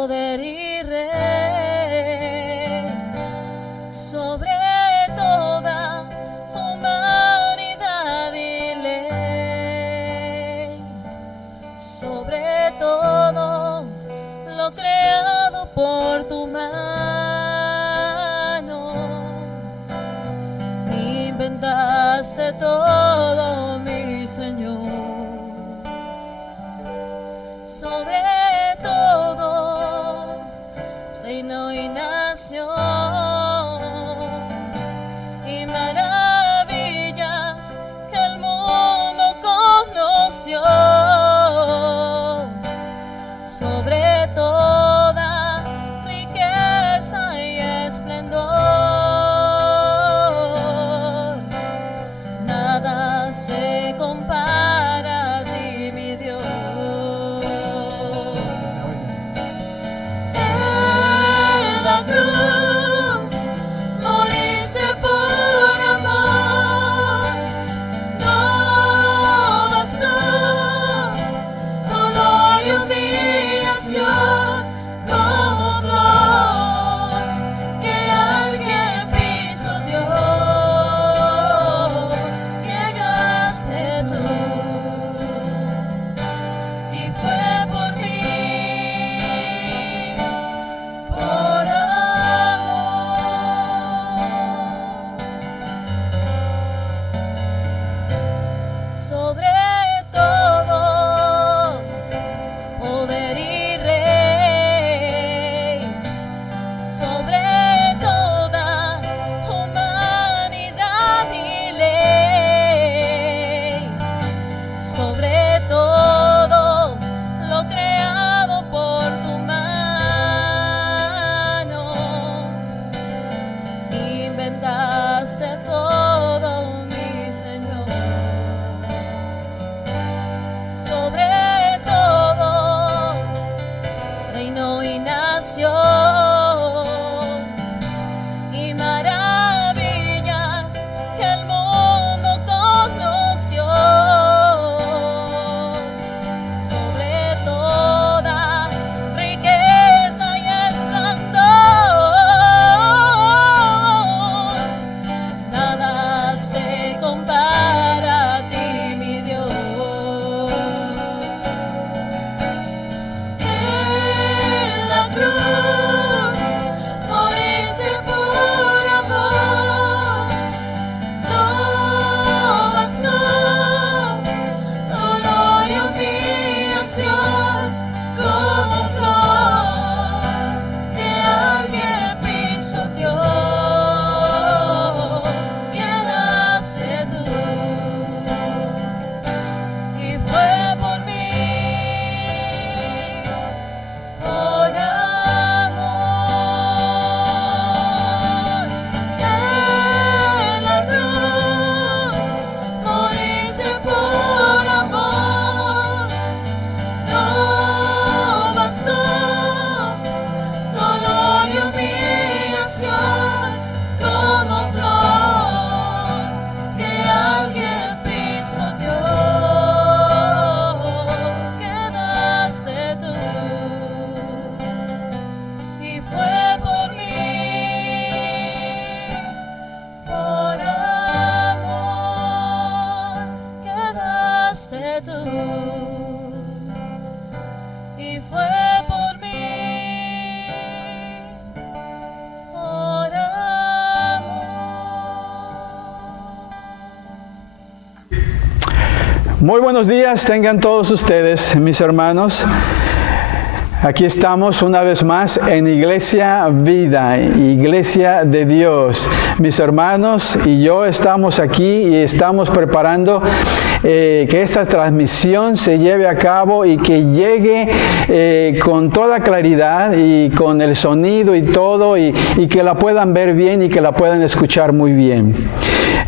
poder y rey sobre toda humanidad y ley, sobre todo lo creado por tu mano. Inventaste todo, mi Señor, sobre todo reino y nación, y maravillas que el mundo conoció, sobre toda riqueza y esplendor. Nada se compara a ti, mi Dios. En la cruz moriste por amor, no bastó dolor y humillación como flor que alguien pisoteó. Llegaste tú y fue por mí, por amor. Sobre todo poder y rey, sobre toda humanidad y ley, sobre todo lo creado por tu mano. Inventaste todo, mi Señor, sobre todo reino y nación, y maravillas que el mundo conoció, sobre toda riqueza y esplendor. Nada se compara a ti, mi Dios. En la cruz moriste por amor, no bastó dolor y humillación como flor que alguien pisoteó. Llegaste tú y fue por mí, por amor. En la cruz moriste por amor, no bastó dolor y humillación como flor que alguien pisoteó. Quedaste tú y fue por mí, por amor. Quedaste tú y fue por mí, por amor. Muy buenos días, tengan todos ustedes, mis hermanos. Aquí estamos una vez más en Iglesia Vida, Iglesia de Dios. Mis hermanos y yo estamos aquí y estamos preparando que esta transmisión se lleve a cabo y que llegue con toda claridad y con el sonido y todo, y que la puedan ver bien y que la puedan escuchar muy bien.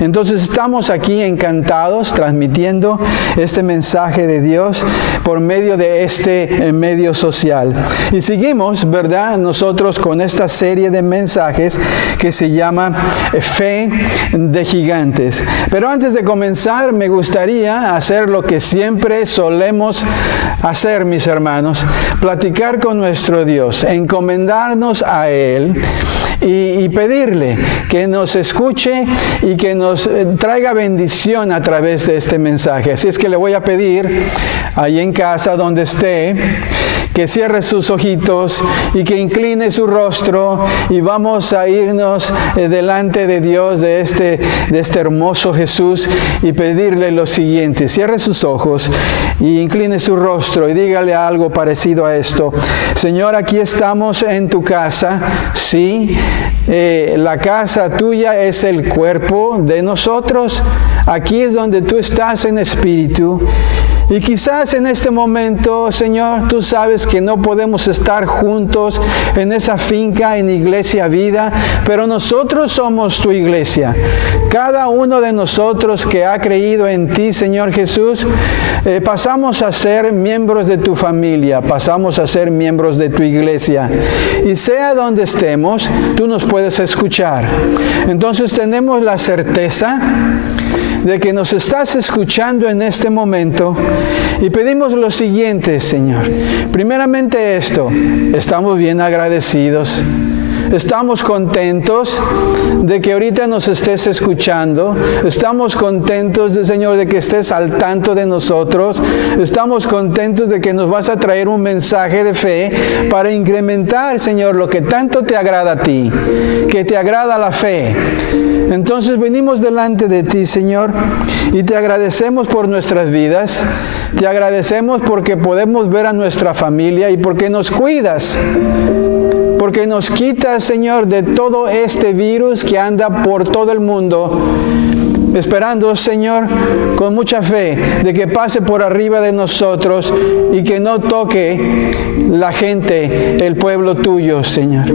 Entonces estamos aquí encantados transmitiendo este mensaje de Dios por medio de este medio social. Y seguimos, ¿verdad?, nosotros con esta serie de mensajes que se llama Fe de Gigantes. Pero antes de comenzar, me gustaría hacer lo que siempre solemos hacer, mis hermanos, platicar con nuestro Dios, encomendarnos a Él y pedirle que nos escuche y que nos traiga bendición a través de este mensaje. Así es que le voy a pedir ahí en casa donde esté, que cierre sus ojitos y que incline su rostro, y vamos a irnos delante de Dios, de este hermoso Jesús, y pedirle lo siguiente. Cierre sus ojos y incline su rostro y dígale algo parecido a esto. Señor, aquí estamos en tu casa, sí, la casa tuya es el cuerpo de nosotros. Aquí es donde tú estás en espíritu. Y quizás en este momento, Señor, tú sabes que no podemos estar juntos en esa finca, en Iglesia Vida, pero nosotros somos tu iglesia. Cada uno de nosotros que ha creído en ti, Señor Jesús, pasamos a ser miembros de tu familia, pasamos a ser miembros de tu iglesia. Y sea donde estemos, tú nos puedes escuchar. Entonces tenemos la certeza de que nos estás escuchando en este momento, y pedimos lo siguiente, Señor. Primeramente esto, estamos bien agradecidos. Estamos contentos de que ahorita nos estés escuchando. Estamos contentos, Señor, de que estés al tanto de nosotros. Estamos contentos de que nos vas a traer un mensaje de fe para incrementar, Señor, lo que tanto te agrada a ti, que te agrada la fe. Entonces venimos delante de ti, Señor, y te agradecemos por nuestras vidas. Te agradecemos porque podemos ver a nuestra familia y porque nos cuidas. Porque nos quitas, Señor, de todo este virus que anda por todo el mundo, esperando, Señor, con mucha fe, de que pase por arriba de nosotros y que no toque la gente, el pueblo tuyo, Señor.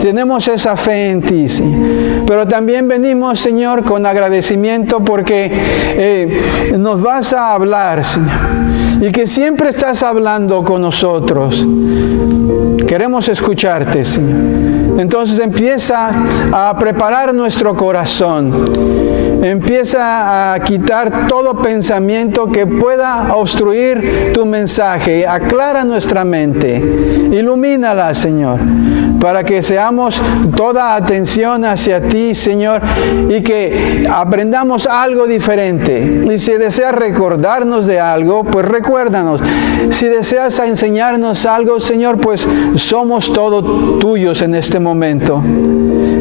Tenemos esa fe en ti, sí. Pero también venimos, Señor, con agradecimiento porque nos vas a hablar, Señor, y que siempre estás hablando con nosotros. Queremos escucharte, Señor. Entonces empieza a preparar nuestro corazón. Empieza a quitar todo pensamiento que pueda obstruir tu mensaje. Aclara nuestra mente. Ilumínala, Señor, para que seamos toda atención hacia ti, Señor, y que aprendamos algo diferente. Y si deseas recordarnos de algo, pues recuérdanos. Si deseas enseñarnos algo, Señor, pues somos todos tuyos en este momento.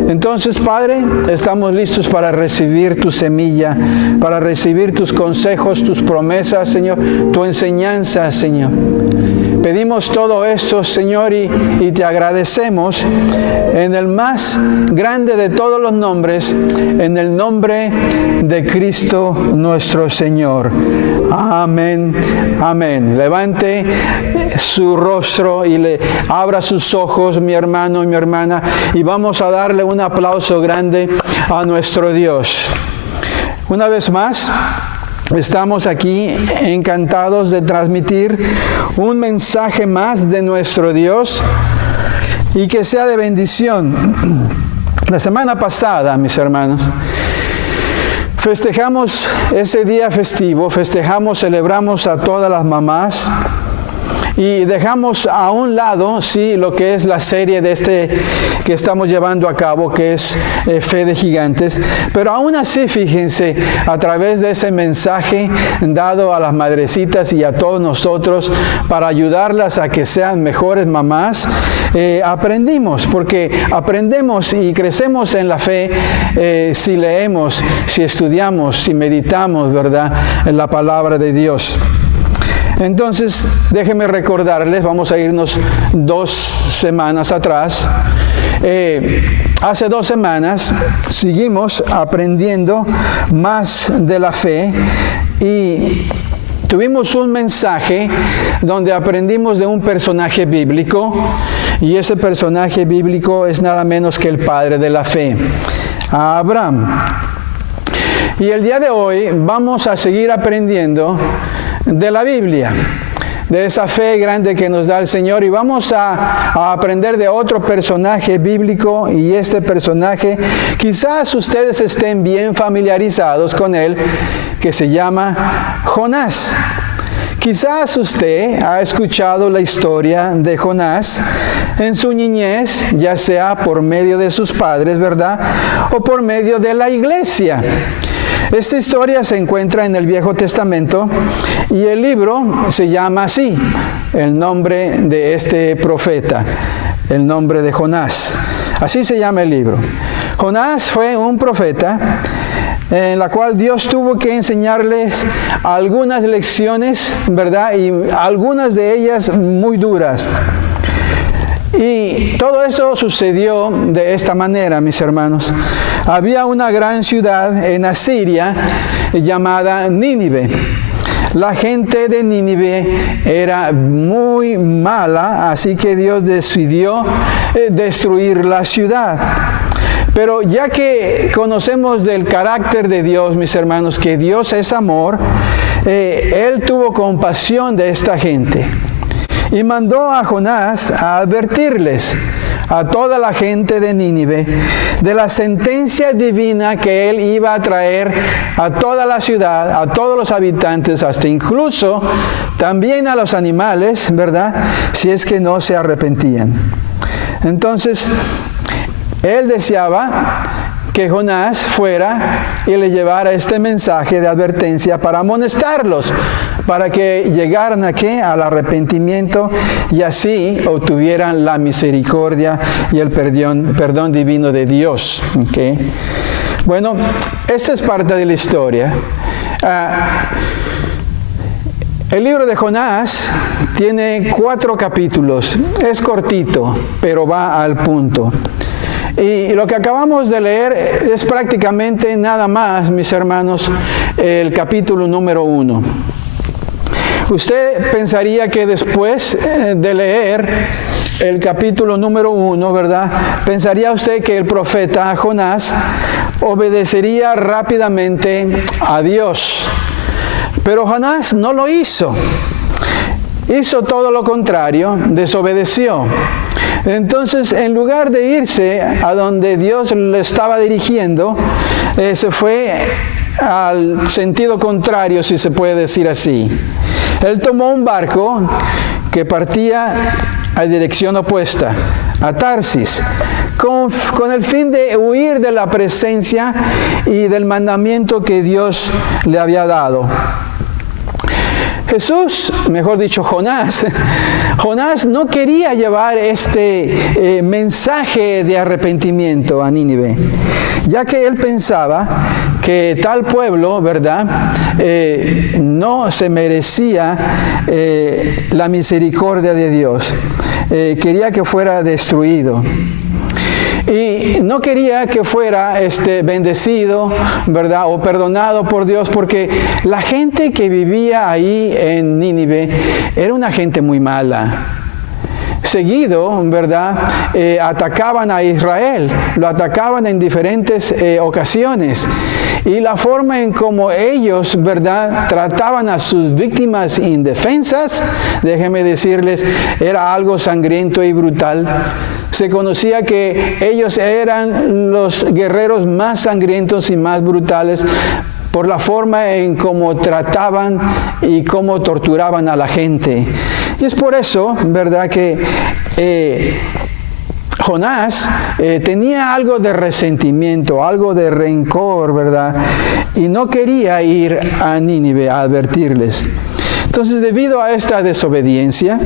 Entonces, Padre, estamos listos para recibir tu semilla, para recibir tus consejos, tus promesas, Señor, tu enseñanza, Señor. Pedimos todo esto, Señor, y te agradecemos en el más grande de todos los nombres, en el nombre de Cristo nuestro Señor. Amén, amén. Levante su rostro y le abra sus ojos, mi hermano y mi hermana, y vamos a darle un aplauso grande a nuestro Dios. Una vez más, estamos aquí encantados de transmitir un mensaje más de nuestro Dios y que sea de bendición. La semana pasada, mis hermanos, festejamos ese día festivo, celebramos a todas las mamás y dejamos a un lado, sí, lo que es la serie de que estamos llevando a cabo, que es Fe de Gigantes. Pero aún así, fíjense, a través de ese mensaje dado a las madrecitas y a todos nosotros para ayudarlas a que sean mejores mamás, aprendimos, porque aprendemos y crecemos en la fe si leemos, si estudiamos, si meditamos, ¿verdad?, en la palabra de Dios. Entonces, déjenme recordarles, vamos a irnos 2 semanas atrás. Hace 2 semanas seguimos aprendiendo más de la fe y tuvimos un mensaje donde aprendimos de un personaje bíblico, y ese personaje bíblico es nada menos que el padre de la fe, Abraham. Y el día de hoy vamos a seguir aprendiendo de la Biblia, de esa fe grande que nos da el Señor, y vamos a aprender de otro personaje bíblico, y este personaje quizás ustedes estén bien familiarizados con él, que se llama Jonás. Quizás usted ha escuchado la historia de Jonás en su niñez, ya sea por medio de sus padres, ¿verdad?, o por medio de la iglesia. Esta historia se encuentra en el Viejo Testamento y el libro se llama así, el nombre de este profeta, el nombre de Jonás. Así se llama el libro. Jonás fue un profeta en la cual Dios tuvo que enseñarles algunas lecciones, ¿verdad? Y algunas de ellas muy duras. Y todo esto sucedió de esta manera, mis hermanos. Había una gran ciudad en Asiria llamada Nínive. La gente de Nínive era muy mala, así que Dios decidió destruir la ciudad. Pero ya que conocemos del carácter de Dios, mis hermanos, que Dios es amor, Él tuvo compasión de esta gente y mandó a Jonás a advertirles a toda la gente de Nínive de la sentencia divina que Él iba a traer a toda la ciudad, a todos los habitantes, hasta incluso también a los animales, ¿verdad?, si es que no se arrepentían. Entonces, Él deseaba que Jonás fuera y le llevara este mensaje de advertencia para amonestarlos, para que llegaran aquí al arrepentimiento y así obtuvieran la misericordia y el perdón divino de Dios. ¿Okay? Bueno, esta es parte de la historia. El libro de Jonás tiene 4 capítulos. Es cortito, pero va al punto. Y lo que acabamos de leer es prácticamente nada más, mis hermanos, el capítulo número 1. Usted pensaría que después de leer el capítulo número 1, ¿verdad?, pensaría usted que el profeta Jonás obedecería rápidamente a Dios. Pero Jonás no lo hizo. Hizo todo lo contrario, desobedeció. Entonces, en lugar de irse a donde Dios le estaba dirigiendo, se fue al sentido contrario, si se puede decir así. Él tomó un barco que partía a dirección opuesta, a Tarsis, con el fin de huir de la presencia y del mandamiento que Dios le había dado. Jesús, mejor dicho, Jonás no quería llevar este mensaje de arrepentimiento a Nínive, ya que él pensaba que tal pueblo, ¿verdad?, no se merecía la misericordia de Dios. Quería que fuera destruido. Y no quería que fuera bendecido, ¿verdad?, o perdonado por Dios, porque la gente que vivía ahí en Nínive era una gente muy mala. Seguido, ¿verdad?, atacaban a Israel, lo atacaban en diferentes ocasiones. Y la forma en cómo ellos, ¿verdad?, trataban a sus víctimas indefensas, déjenme decirles, era algo sangriento y brutal. Se conocía que ellos eran los guerreros más sangrientos y más brutales por la forma en cómo trataban y cómo torturaban a la gente. Y es por eso, ¿verdad?, que Jonás tenía algo de resentimiento, algo de rencor, ¿verdad?, y no quería ir a Nínive a advertirles. Entonces, debido a esta desobediencia,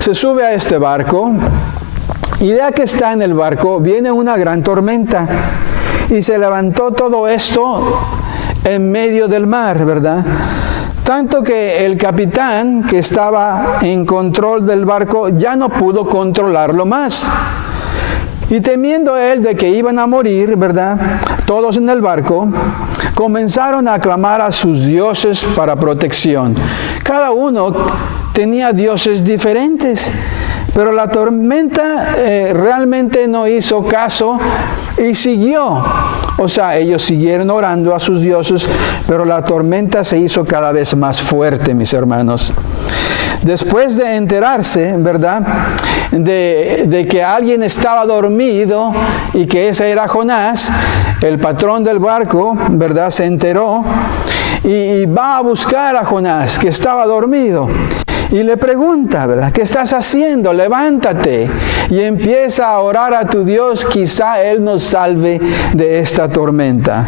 se sube a este barco, y ya que está en el barco, viene una gran tormenta, y se levantó todo esto en medio del mar, ¿verdad? Tanto que el capitán que estaba en control del barco ya no pudo controlarlo más. Y temiendo él de que iban a morir, ¿verdad?, todos en el barco, comenzaron a clamar a sus dioses para protección. Cada uno tenía dioses diferentes. Pero la tormenta realmente no hizo caso y siguió. O sea, ellos siguieron orando a sus dioses, pero la tormenta se hizo cada vez más fuerte, mis hermanos. Después de enterarse, ¿verdad?, de que alguien estaba dormido y que ese era Jonás, el patrón del barco, ¿verdad?, se enteró y va a buscar a Jonás, que estaba dormido. Y le pregunta, ¿verdad?, ¿qué estás haciendo? Levántate y empieza a orar a tu Dios, quizá Él nos salve de esta tormenta.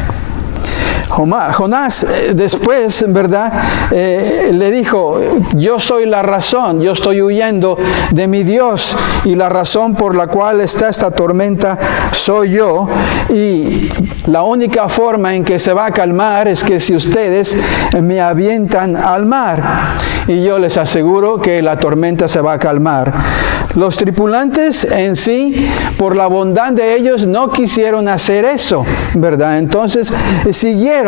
Jonás después, ¿verdad?, le dijo, yo soy la razón, yo estoy huyendo de mi Dios y la razón por la cual está esta tormenta soy yo, y la única forma en que se va a calmar es que si ustedes me avientan al mar, y yo les aseguro que la tormenta se va a calmar. Los tripulantes en sí, por la bondad de ellos, no quisieron hacer eso, ¿verdad? Entonces siguieron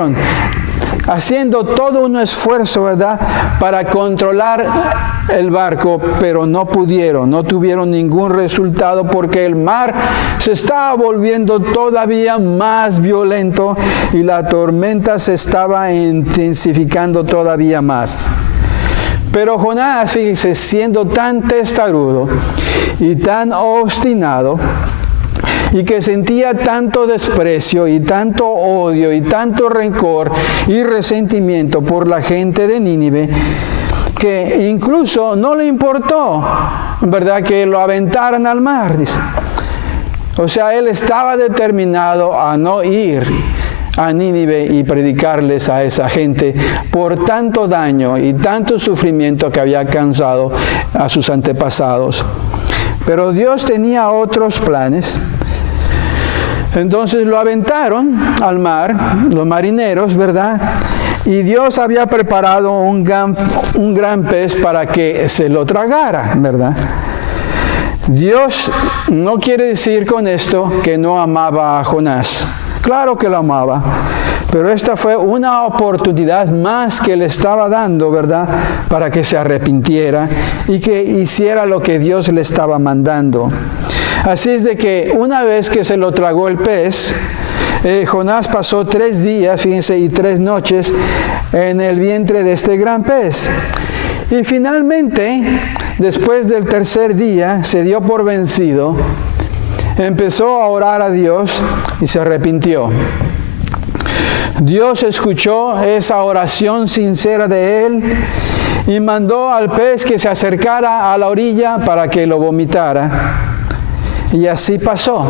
haciendo todo un esfuerzo, ¿verdad?, para controlar el barco, pero no pudieron, no tuvieron ningún resultado porque el mar se estaba volviendo todavía más violento y la tormenta se estaba intensificando todavía más. Pero Jonás, fíjense, siendo tan testarudo y tan obstinado, y que sentía tanto desprecio y tanto odio y tanto rencor y resentimiento por la gente de Nínive, que incluso no le importó, ¿verdad?, que lo aventaran al mar, dice. O sea, él estaba determinado a no ir a Nínive y predicarles a esa gente por tanto daño y tanto sufrimiento que había causado a sus antepasados. Pero Dios tenía otros planes. Entonces lo aventaron al mar, los marineros, ¿verdad? Y Dios había preparado un gran pez para que se lo tragara, ¿verdad? Dios no quiere decir con esto que no amaba a Jonás. Claro que lo amaba, pero esta fue una oportunidad más que le estaba dando, ¿verdad?, para que se arrepintiera y que hiciera lo que Dios le estaba mandando. Así es de que una vez que se lo tragó el pez, Jonás pasó 3 días, fíjense, y 3 noches en el vientre de este gran pez. Y finalmente, después del 3er día, se dio por vencido, empezó a orar a Dios y se arrepintió. Dios escuchó esa oración sincera de él y mandó al pez que se acercara a la orilla para que lo vomitara. Y así pasó.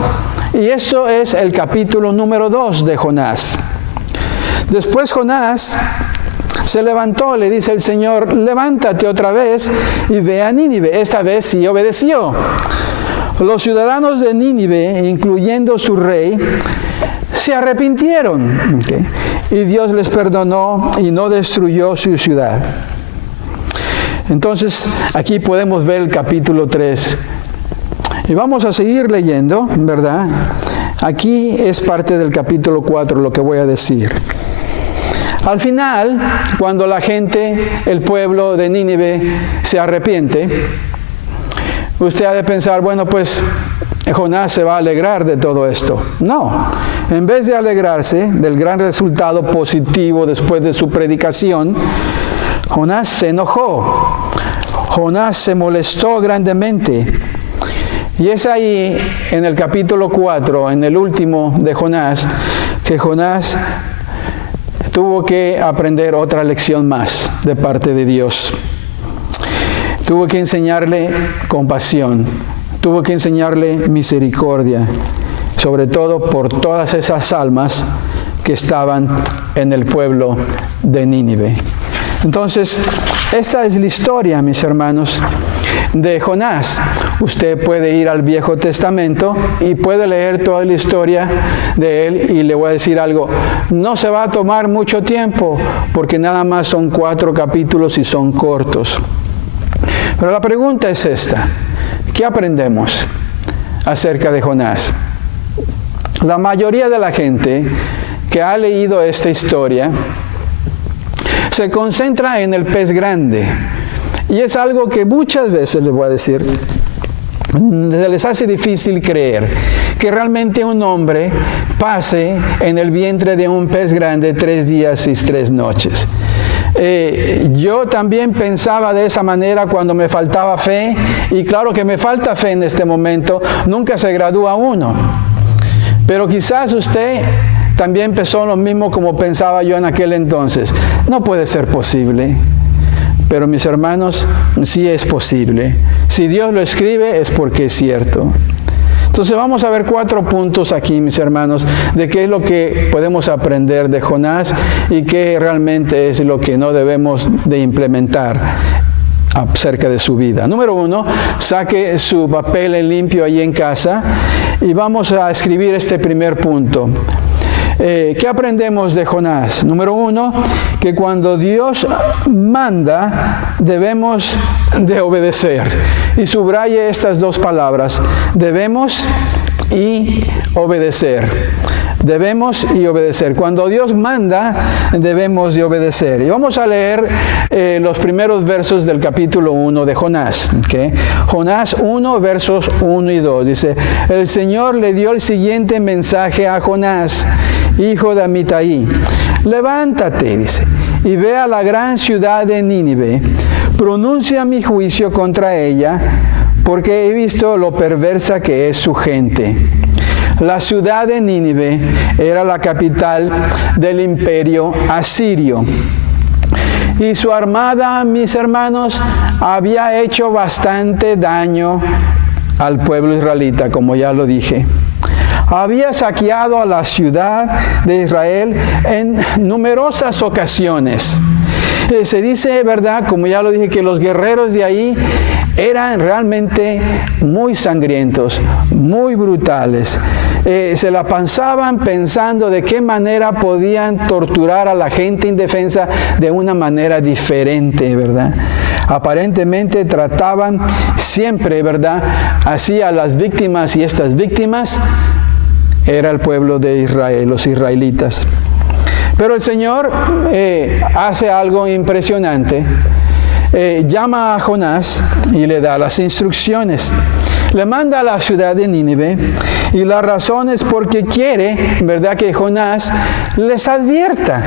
Y eso es el capítulo número 2 de Jonás. Después Jonás se levantó, le dice el Señor, levántate otra vez y ve a Nínive. Esta vez sí obedeció. Los ciudadanos de Nínive, incluyendo su rey, se arrepintieron. ¿Okay? Y Dios les perdonó y no destruyó su ciudad. Entonces, aquí podemos ver el capítulo 3. Y vamos a seguir leyendo, ¿verdad? Aquí es parte del capítulo 4 lo que voy a decir. Al final, cuando la gente, el pueblo de Nínive se arrepiente, usted ha de pensar, bueno, pues Jonás se va a alegrar de todo esto. No, en vez de alegrarse del gran resultado positivo después de su predicación, Jonás se enojó. Jonás se molestó grandemente. Y es ahí, en el capítulo 4, en el último de Jonás, que Jonás tuvo que aprender otra lección más de parte de Dios. Tuvo que enseñarle compasión, tuvo que enseñarle misericordia, sobre todo por todas esas almas que estaban en el pueblo de Nínive. Entonces, esta es la historia, mis hermanos, de Jonás. Usted puede ir al Viejo Testamento y puede leer toda la historia de él, y le voy a decir algo, no se va a tomar mucho tiempo porque nada más son 4 capítulos y son cortos. Pero la pregunta es esta: ¿qué aprendemos acerca de Jonás? La mayoría de la gente que ha leído esta historia se concentra en el pez grande. Y es algo que muchas veces, les voy a decir, Se les hace difícil creer que realmente un hombre pase en el vientre de un pez grande 3 días y 3 noches. Yo también pensaba de esa manera cuando me faltaba fe, y claro que me falta fe en este momento, nunca se gradúa uno. Pero quizás usted también pensó lo mismo como pensaba yo en aquel entonces. No puede ser posible. Pero mis hermanos, sí es posible. Si Dios lo escribe es porque es cierto. Entonces vamos a ver 4 puntos aquí, mis hermanos, de qué es lo que podemos aprender de Jonás y qué realmente es lo que no debemos de implementar acerca de su vida. Número 1, saque su papel en limpio ahí en casa y vamos a escribir este primer punto. ¿Qué aprendemos de Jonás? Número 1, que cuando Dios manda, debemos de obedecer. Y subraye estas 2 palabras, debemos y obedecer. Debemos y obedecer. Cuando Dios manda, debemos de obedecer. Y vamos a leer los primeros versos del capítulo 1 de Jonás. ¿Okay? Jonás 1, versos 1 y 2. Dice, el Señor le dio el siguiente mensaje a Jonás, hijo de Amitai. Levántate, dice, y ve a la gran ciudad de Nínive. Pronuncia mi juicio contra ella, porque he visto lo perversa que es su gente. La ciudad de Nínive era la capital del imperio asirio. Y su armada, mis hermanos, había hecho bastante daño al pueblo israelita, como ya lo dije. Había saqueado a la ciudad de Israel en numerosas ocasiones. Se dice, ¿verdad?, como ya lo dije, que los guerreros de ahí eran realmente muy sangrientos, muy brutales. Se la pasaban pensando de qué manera podían torturar a la gente indefensa de una manera diferente, ¿verdad? Aparentemente trataban siempre, ¿verdad?, así a las víctimas, y estas víctimas era el pueblo de Israel, los israelitas. Pero el Señor hace algo impresionante. Llama a Jonás y le da las instrucciones. Le manda a la ciudad de Nínive, y la razón es porque quiere, ¿verdad?, que Jonás les advierta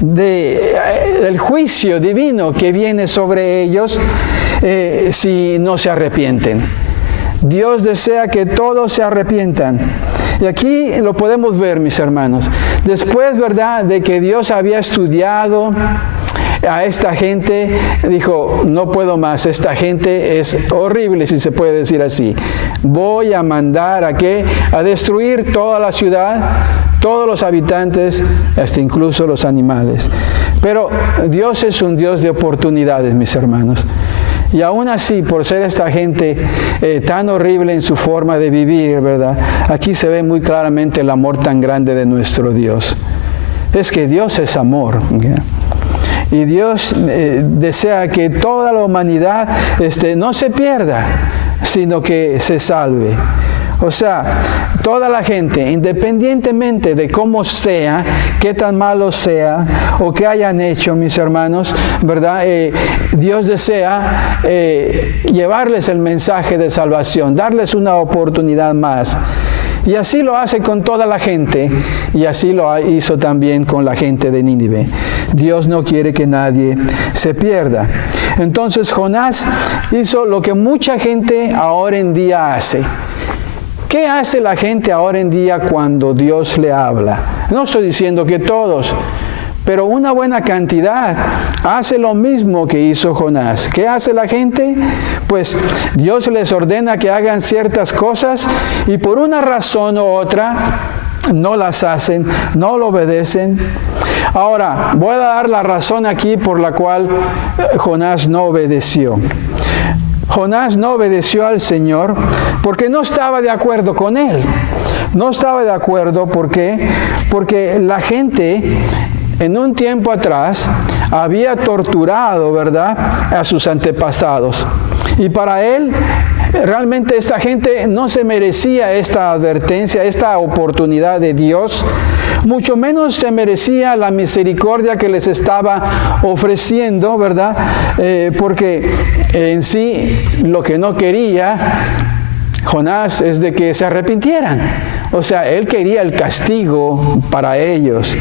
del juicio divino que viene sobre ellos si no se arrepienten. Dios desea que todos se arrepientan. Y aquí lo podemos ver, mis hermanos. Después, ¿verdad?, de que Dios había estudiado a esta gente, dijo, no puedo más, esta gente es horrible, si se puede decir así. Voy a mandar a destruir toda la ciudad, todos los habitantes, hasta incluso los animales. Pero Dios es un Dios de oportunidades, mis hermanos. Y aún así, por ser esta gente tan horrible en su forma de vivir, ¿verdad?, aquí se ve muy claramente el amor tan grande de nuestro Dios. Es que Dios es amor. ¿Okay? Y Dios desea que toda la humanidad no se pierda, sino que se salve. O sea, toda la gente, independientemente de cómo sea, qué tan malo sea, o qué hayan hecho, mis hermanos, ¿verdad? Dios desea llevarles el mensaje de salvación, darles una oportunidad más. Y así lo hace con toda la gente, y así lo hizo también con la gente de Nínive. Dios no quiere que nadie se pierda. Entonces Jonás hizo lo que mucha gente ahora en día hace. ¿Qué hace la gente ahora en día cuando Dios le habla? No estoy diciendo que todos, pero una buena cantidad hace lo mismo que hizo Jonás. ¿Qué hace la gente? Pues Dios les ordena que hagan ciertas cosas y por una razón u otra no las hacen, no lo obedecen. Ahora, voy a dar la razón aquí por la cual Jonás no obedeció. Jonás no obedeció al Señor porque no estaba de acuerdo con Él. No estaba de acuerdo, ¿por qué? Porque la gente en un tiempo atrás había torturado, ¿verdad?, a sus antepasados. Y para él, realmente esta gente no se merecía esta advertencia, esta oportunidad de Dios. Mucho menos se merecía la misericordia que les estaba ofreciendo, ¿verdad? Porque en sí lo que no quería Jonás es de que se arrepintieran. O sea, él quería el castigo para ellos.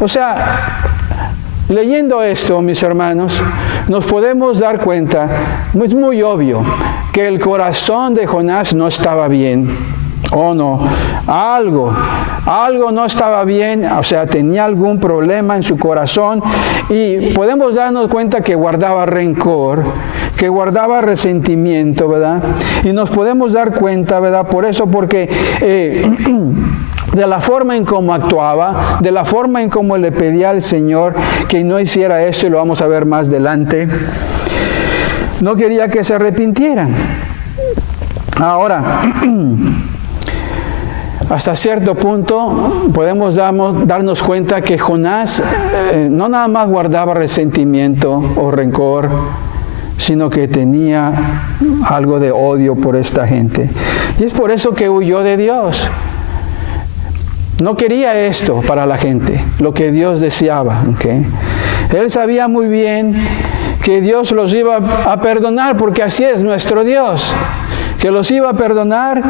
O sea, leyendo esto, mis hermanos, nos podemos dar cuenta, es muy obvio, que el corazón de Jonás no estaba bien. ¿O no? Algo no estaba bien, o sea, tenía algún problema en su corazón, y podemos darnos cuenta que guardaba rencor, que guardaba resentimiento, ¿verdad? Y nos podemos dar cuenta, ¿verdad? Por eso, porque de la forma en cómo actuaba, de la forma en cómo le pedía al Señor que no hiciera esto, y lo vamos a ver más adelante, no quería que se arrepintieran. Ahora, hasta cierto punto podemos darnos cuenta que Jonás no nada más guardaba resentimiento o rencor, sino que tenía algo de odio por esta gente. Y es por eso que huyó de Dios. No quería esto para la gente, lo que Dios deseaba. ¿Okay? Él sabía muy bien que Dios los iba a perdonar, porque así es nuestro Dios, que los iba a perdonar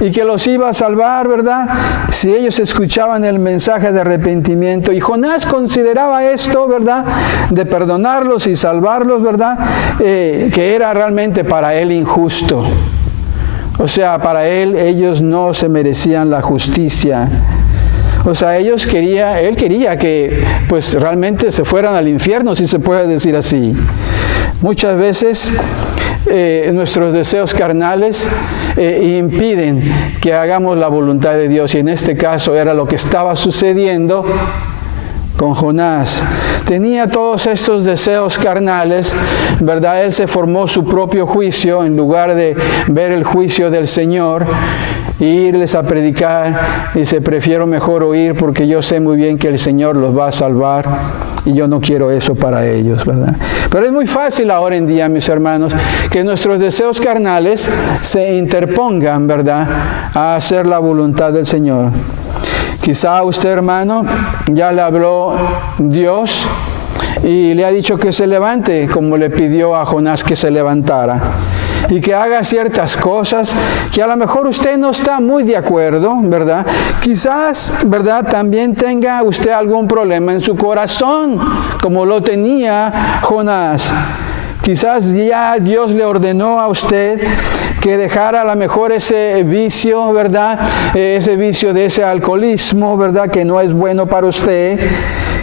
y que los iba a salvar, ¿verdad? Si ellos escuchaban el mensaje de arrepentimiento. Y Jonás consideraba esto, ¿verdad?, de perdonarlos y salvarlos, ¿verdad?, que era realmente para él injusto. O sea, para él, ellos no se merecían la justicia. O sea, él quería que pues realmente se fueran al infierno, si se puede decir así. Muchas veces nuestros deseos carnales impiden que hagamos la voluntad de Dios, y en este caso era lo que estaba sucediendo con Jonás. Tenía todos estos deseos carnales, ¿verdad? Él se formó su propio juicio en lugar de ver el juicio del Señor e irles a predicar. Dice, prefiero mejor oír, porque yo sé muy bien que el Señor los va a salvar y yo no quiero eso para ellos, ¿verdad? Pero es muy fácil ahora en día, mis hermanos, que nuestros deseos carnales se interpongan, ¿verdad?, a hacer la voluntad del Señor. Quizá usted, hermano, ya le habló Dios y le ha dicho que se levante, como le pidió a Jonás que se levantara, y que haga ciertas cosas que a lo mejor usted no está muy de acuerdo, ¿verdad? Quizás, ¿verdad?, también tenga usted algún problema en su corazón, como lo tenía Jonás. Quizás ya Dios le ordenó a usted que dejara a lo mejor ese vicio, ¿verdad? Ese vicio de ese alcoholismo, ¿verdad?, que no es bueno para usted.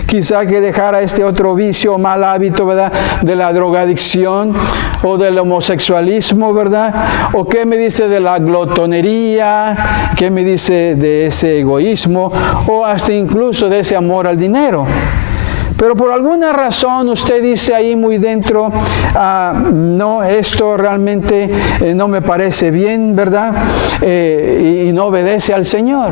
Quizá que dejara este otro vicio, mal hábito, ¿verdad?, de la drogadicción o del homosexualismo, ¿verdad? ¿O qué me dice de la glotonería? ¿Qué me dice de ese egoísmo? O hasta incluso de ese amor al dinero. Pero por alguna razón usted dice ahí muy dentro, no, esto realmente no me parece bien, ¿verdad? Y no obedece al Señor.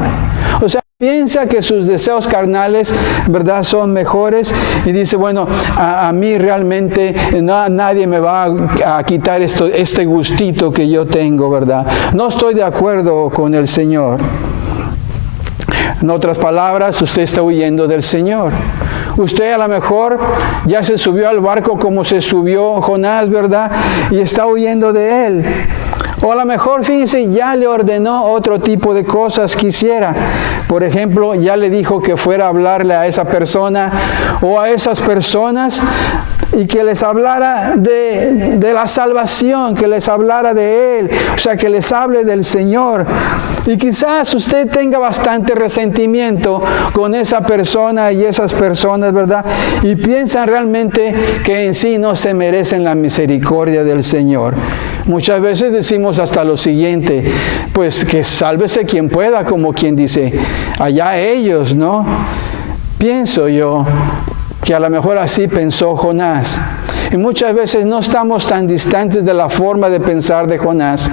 O sea, piensa que sus deseos carnales, ¿verdad?, son mejores, y dice, bueno, a mí realmente nadie me va a quitar este gustito que yo tengo, ¿verdad? No estoy de acuerdo con el Señor. En otras palabras, usted está huyendo del Señor. Usted a lo mejor ya se subió al barco como se subió Jonás, ¿verdad?, y está huyendo de él. O a lo mejor, fíjense, ya le ordenó otro tipo de cosas que hiciera. Por ejemplo, ya le dijo que fuera a hablarle a esa persona o a esas personas y que les hablara de la salvación, que les hablara de Él, o sea, que les hable del Señor. Y quizás usted tenga bastante resentimiento con esa persona y esas personas, ¿verdad? Y piensan realmente que en sí no se merecen la misericordia del Señor. Muchas veces decimos hasta lo siguiente, pues que sálvese quien pueda, como quien dice, allá ellos, ¿no? Pienso yo que a lo mejor así pensó Jonás. Y muchas veces no estamos tan distantes de la forma de pensar de Jonás.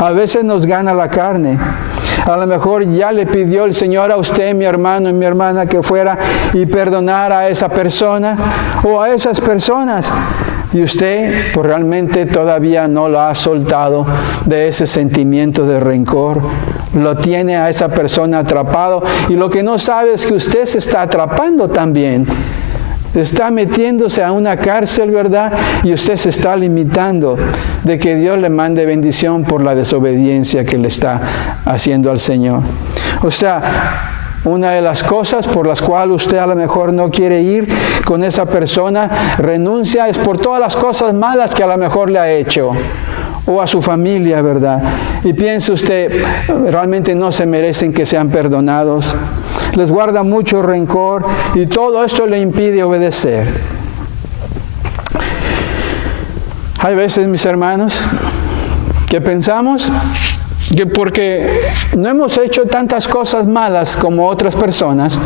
A veces nos gana la carne. A lo mejor ya le pidió el Señor a usted, mi hermano y mi hermana, que fuera y perdonara a esa persona o a esas personas. Y usted pues realmente todavía no lo ha soltado de ese sentimiento de rencor. Lo tiene a esa persona atrapado, y lo que no sabe es que usted se está atrapando también Está metiéndose a una cárcel, ¿verdad? Y usted se está limitando de que Dios le mande bendición por la desobediencia que le está haciendo al Señor. O sea, una de las cosas por las cuales usted a lo mejor no quiere ir con esa persona, renuncia, es por todas las cosas malas que a lo mejor le ha hecho. O a su familia, ¿verdad? Y piensa usted, realmente no se merecen que sean perdonados. Les guarda mucho rencor y todo esto le impide obedecer. Hay veces, mis hermanos, que pensamos que porque no hemos hecho tantas cosas malas como otras personas,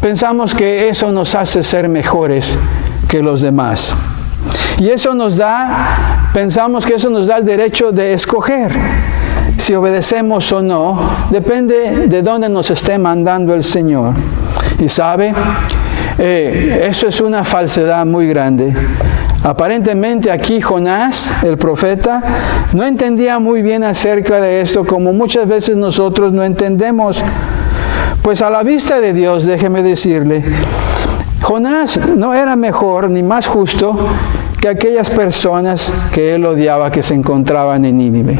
pensamos que eso nos hace ser mejores que los demás. Y eso pensamos que eso nos da el derecho de escoger si obedecemos o no, depende de dónde nos esté mandando el Señor. Y sabe, eso es una falsedad muy grande. Aparentemente aquí Jonás, el profeta, no entendía muy bien acerca de esto, como muchas veces nosotros no entendemos. Pues a la vista de Dios, déjeme decirle, Jonás no era mejor ni más justo que aquellas personas que él odiaba que se encontraban en Nínive.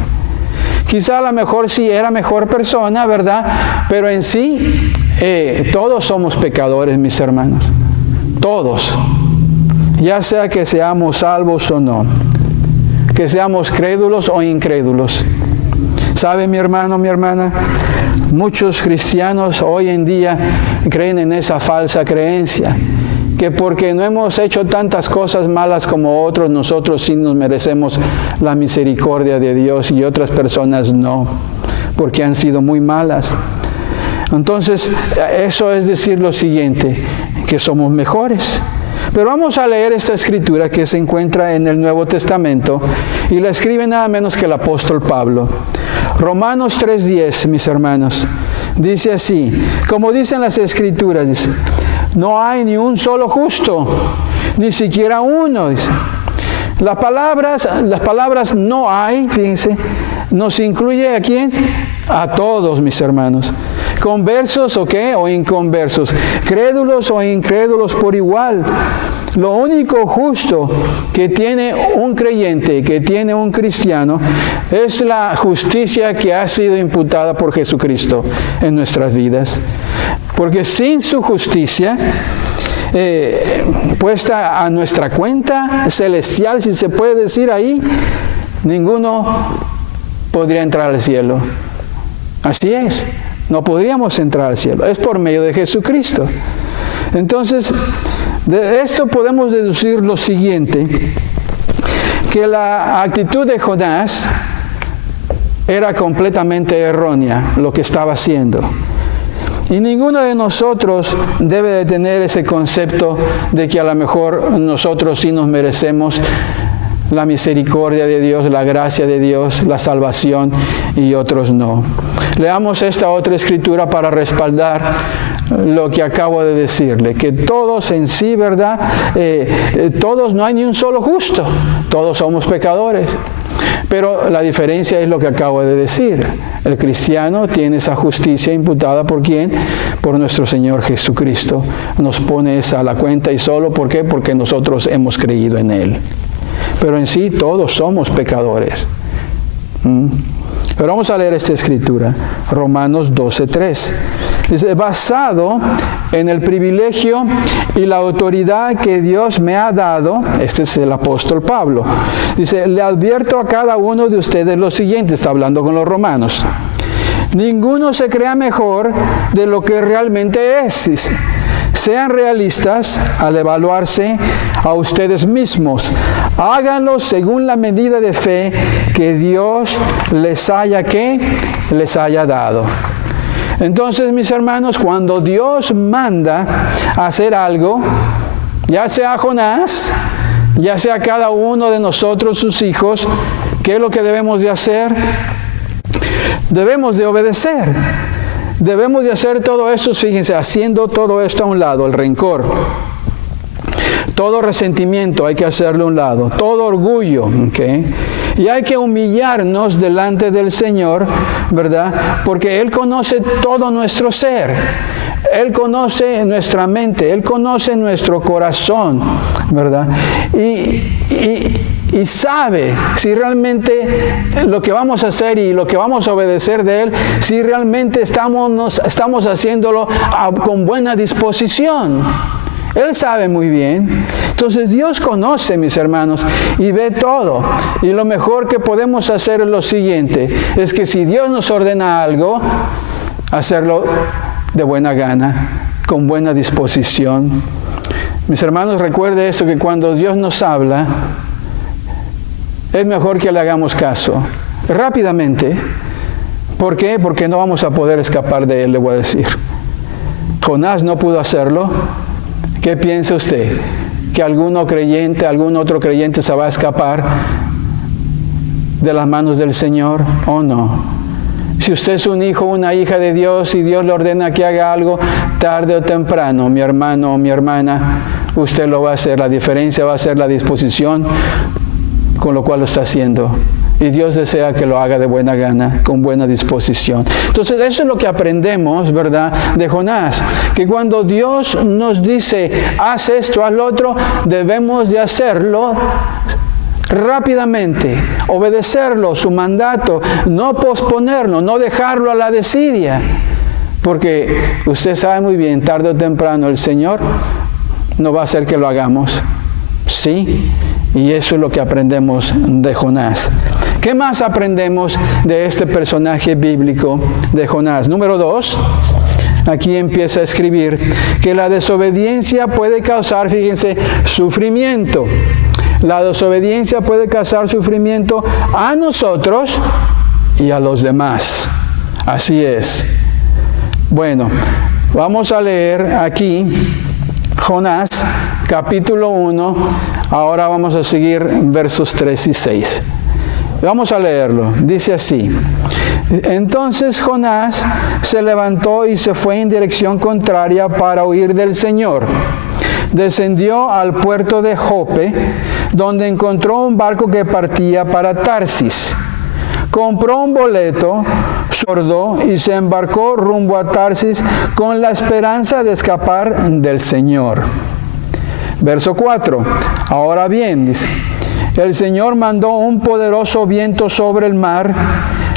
Quizá a lo mejor sí era mejor persona, ¿verdad? Pero en sí, todos somos pecadores, mis hermanos. Todos. Ya sea que seamos salvos o no. Que seamos crédulos o incrédulos. ¿Sabe, mi hermano, mi hermana? Muchos cristianos hoy en día creen en esa falsa creencia, que porque no hemos hecho tantas cosas malas como otros, nosotros sí nos merecemos la misericordia de Dios y otras personas no, porque han sido muy malas. Entonces, eso es decir lo siguiente, que somos mejores. Pero vamos a leer esta escritura que se encuentra en el Nuevo Testamento y la escribe nada menos que el apóstol Pablo. Romanos 3:10, mis hermanos, dice así, como dicen las escrituras, dice, no hay ni un solo justo, ni siquiera uno, dice. Las palabras no hay, fíjense, nos incluye ¿a quién? A todos, mis hermanos. ¿Conversos o qué? O inconversos. Crédulos o incrédulos por igual. Lo único justo que tiene un creyente, que tiene un cristiano, es la justicia que ha sido imputada por Jesucristo en nuestras vidas. Porque sin su justicia puesta a nuestra cuenta celestial, si se puede decir ahí, ninguno podría entrar al cielo. Así es, no podríamos entrar al cielo. Es por medio de Jesucristo. Entonces, de esto podemos deducir lo siguiente, que la actitud de Jonás era completamente errónea, lo que estaba haciendo. Y ninguno de nosotros debe de tener ese concepto de que a lo mejor nosotros sí nos merecemos la misericordia de Dios, la gracia de Dios, la salvación y otros no. Leamos esta otra escritura para respaldar lo que acabo de decirle, que todos en sí, ¿verdad? Todos, no hay ni un solo justo, todos somos pecadores. Pero la diferencia es lo que acabo de decir. El cristiano tiene esa justicia imputada ¿por quién? Por nuestro Señor Jesucristo. Nos pone esa a la cuenta y solo ¿por qué? Porque nosotros hemos creído en Él. Pero en sí todos somos pecadores. Pero vamos a leer esta escritura, Romanos 12:3. Dice, basado en el privilegio y la autoridad que Dios me ha dado, este es el apóstol Pablo, dice, le advierto a cada uno de ustedes lo siguiente, está hablando con los romanos, ninguno se crea mejor de lo que realmente es, dice. Sean realistas al evaluarse a ustedes mismos. Háganlo según la medida de fe que Dios les haya dado. Entonces, mis hermanos, cuando Dios manda hacer algo, ya sea Jonás, ya sea cada uno de nosotros, sus hijos, ¿qué es lo que debemos de hacer? Debemos de obedecer. Debemos de hacer todo eso, fíjense, haciendo todo esto a un lado, el rencor. Todo resentimiento hay que hacerlo a un lado, todo orgullo, ¿okay? Y hay que humillarnos delante del Señor, ¿verdad? Porque Él conoce todo nuestro ser. Él conoce nuestra mente, Él conoce nuestro corazón, ¿verdad? Y sabe si realmente lo que vamos a hacer y lo que vamos a obedecer de Él, si realmente estamos haciéndolo con buena disposición. Él sabe muy bien. Entonces Dios conoce, mis hermanos, y ve todo. Y lo mejor que podemos hacer es lo siguiente, es que si Dios nos ordena algo, hacerlo de buena gana, con buena disposición. Mis hermanos, recuerde esto, que cuando Dios nos habla, es mejor que le hagamos caso rápidamente. ¿Por qué? Porque no vamos a poder escapar de Él, le voy a decir. Jonás no pudo hacerlo. ¿Qué piensa usted? ¿Que algún otro creyente se va a escapar de las manos del Señor o no? Si usted es un hijo o una hija de Dios y Dios le ordena que haga algo, tarde o temprano, mi hermano o mi hermana, usted lo va a hacer. La diferencia va a ser la disposición con lo cual lo está haciendo. Y Dios desea que lo haga de buena gana, con buena disposición. Entonces, eso es lo que aprendemos, ¿verdad?, de Jonás. Que cuando Dios nos dice, haz esto, haz lo otro, debemos de hacerlo rápidamente, obedecerlo, su mandato, no posponerlo, no dejarlo a la desidia. Porque usted sabe muy bien, tarde o temprano, el Señor no va a hacer que lo hagamos. ¿Sí? Y eso es lo que aprendemos de Jonás. ¿Qué más aprendemos de este personaje bíblico de Jonás? Número 2, aquí empieza a escribir que la desobediencia puede causar, fíjense, sufrimiento. La desobediencia puede causar sufrimiento a nosotros y a los demás. Así es. Bueno, vamos a leer aquí Jonás, capítulo 1. Ahora vamos a seguir versos 3 y 6. Vamos a leerlo. Dice así: entonces Jonás se levantó y se fue en dirección contraria para huir del Señor. Descendió al puerto de Jope, donde encontró un barco que partía para Tarsis. Compró un boleto, abordó y se embarcó rumbo a Tarsis con la esperanza de escapar del Señor. Verso 4. Ahora bien, dice, el Señor mandó un poderoso viento sobre el mar,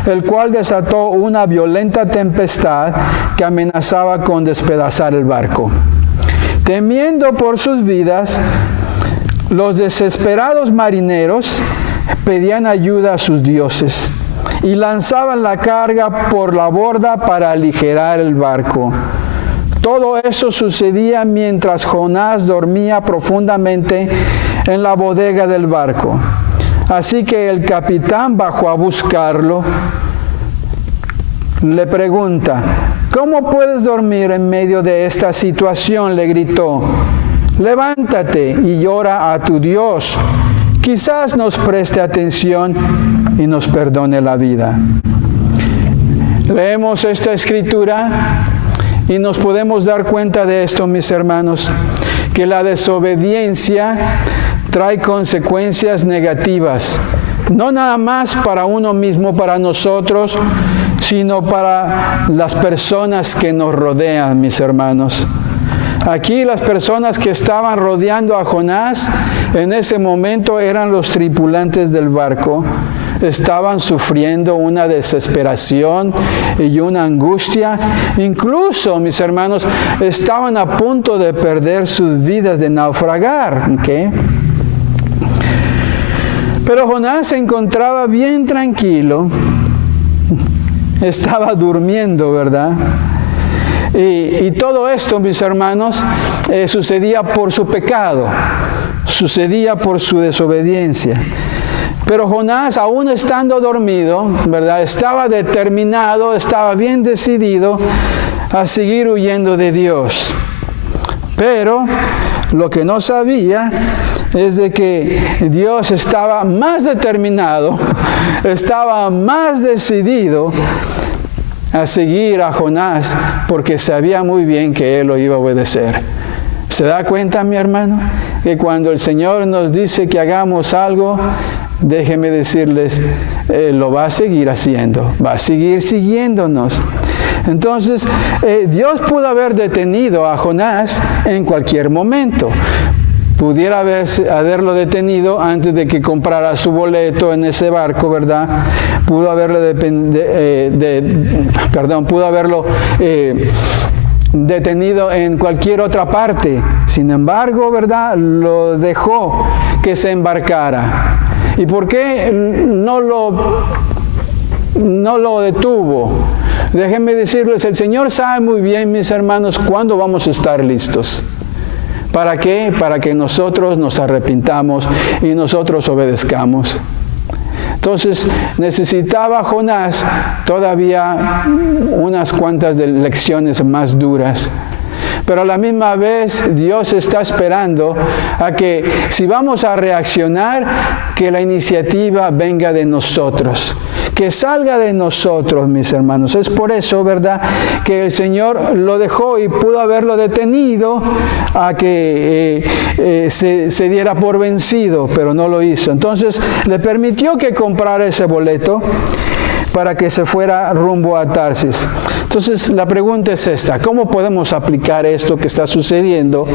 el cual desató una violenta tempestad que amenazaba con despedazar el barco. Temiendo por sus vidas, los desesperados marineros pedían ayuda a sus dioses y lanzaban la carga por la borda para aligerar el barco. Todo eso sucedía mientras Jonás dormía profundamente en la bodega del barco. Así que el capitán bajó a buscarlo. Le pregunta: ¿cómo puedes dormir en medio de esta situación?, le gritó. Levántate y ora a tu Dios. Quizás nos preste atención y nos perdone la vida. Leemos esta escritura y nos podemos dar cuenta de esto, mis hermanos, que la desobediencia trae consecuencias negativas, no nada más para uno mismo, para nosotros, sino para las personas que nos rodean, mis hermanos. Aquí las personas que estaban rodeando a Jonás en ese momento eran los tripulantes del barco. Estaban sufriendo una desesperación y una angustia. Incluso, mis hermanos, estaban a punto de perder sus vidas, de naufragar. ¿Okay? Pero Jonás se encontraba bien tranquilo. Estaba durmiendo, ¿verdad? Y todo esto, mis hermanos, sucedía por su pecado, sucedía por su desobediencia. Pero Jonás, aún estando dormido, ¿verdad?, estaba determinado, estaba bien decidido a seguir huyendo de Dios. Pero lo que no sabía es de que Dios estaba más determinado, estaba más decidido a seguir a Jonás, porque sabía muy bien que él lo iba a obedecer. ¿Se da cuenta, mi hermano? Que cuando el Señor nos dice que hagamos algo, déjeme decirles, lo va a seguir haciendo, va a seguir siguiéndonos. Entonces, Dios pudo haber detenido a Jonás en cualquier momento. Pudiera haberlo detenido antes de que comprara su boleto en ese barco, ¿verdad? Pudo haberlo detenido en cualquier otra parte. Sin embargo, ¿verdad? Lo dejó que se embarcara. ¿Y por qué no lo detuvo? Déjenme decirles, el Señor sabe muy bien, mis hermanos, cuándo vamos a estar listos. ¿Para qué? Para que nosotros nos arrepintamos y nosotros obedezcamos. Entonces, necesitaba Jonás todavía unas cuantas lecciones más duras. Pero a la misma vez, Dios está esperando a que, si vamos a reaccionar, que la iniciativa venga de nosotros, que salga de nosotros, mis hermanos. Es por eso, ¿verdad?, que el Señor lo dejó y pudo haberlo detenido a que se diera por vencido, pero no lo hizo. Entonces, le permitió que comprara ese boleto para que se fuera rumbo a Tarsis. Entonces, la pregunta es esta: ¿cómo podemos aplicar esto que está sucediendo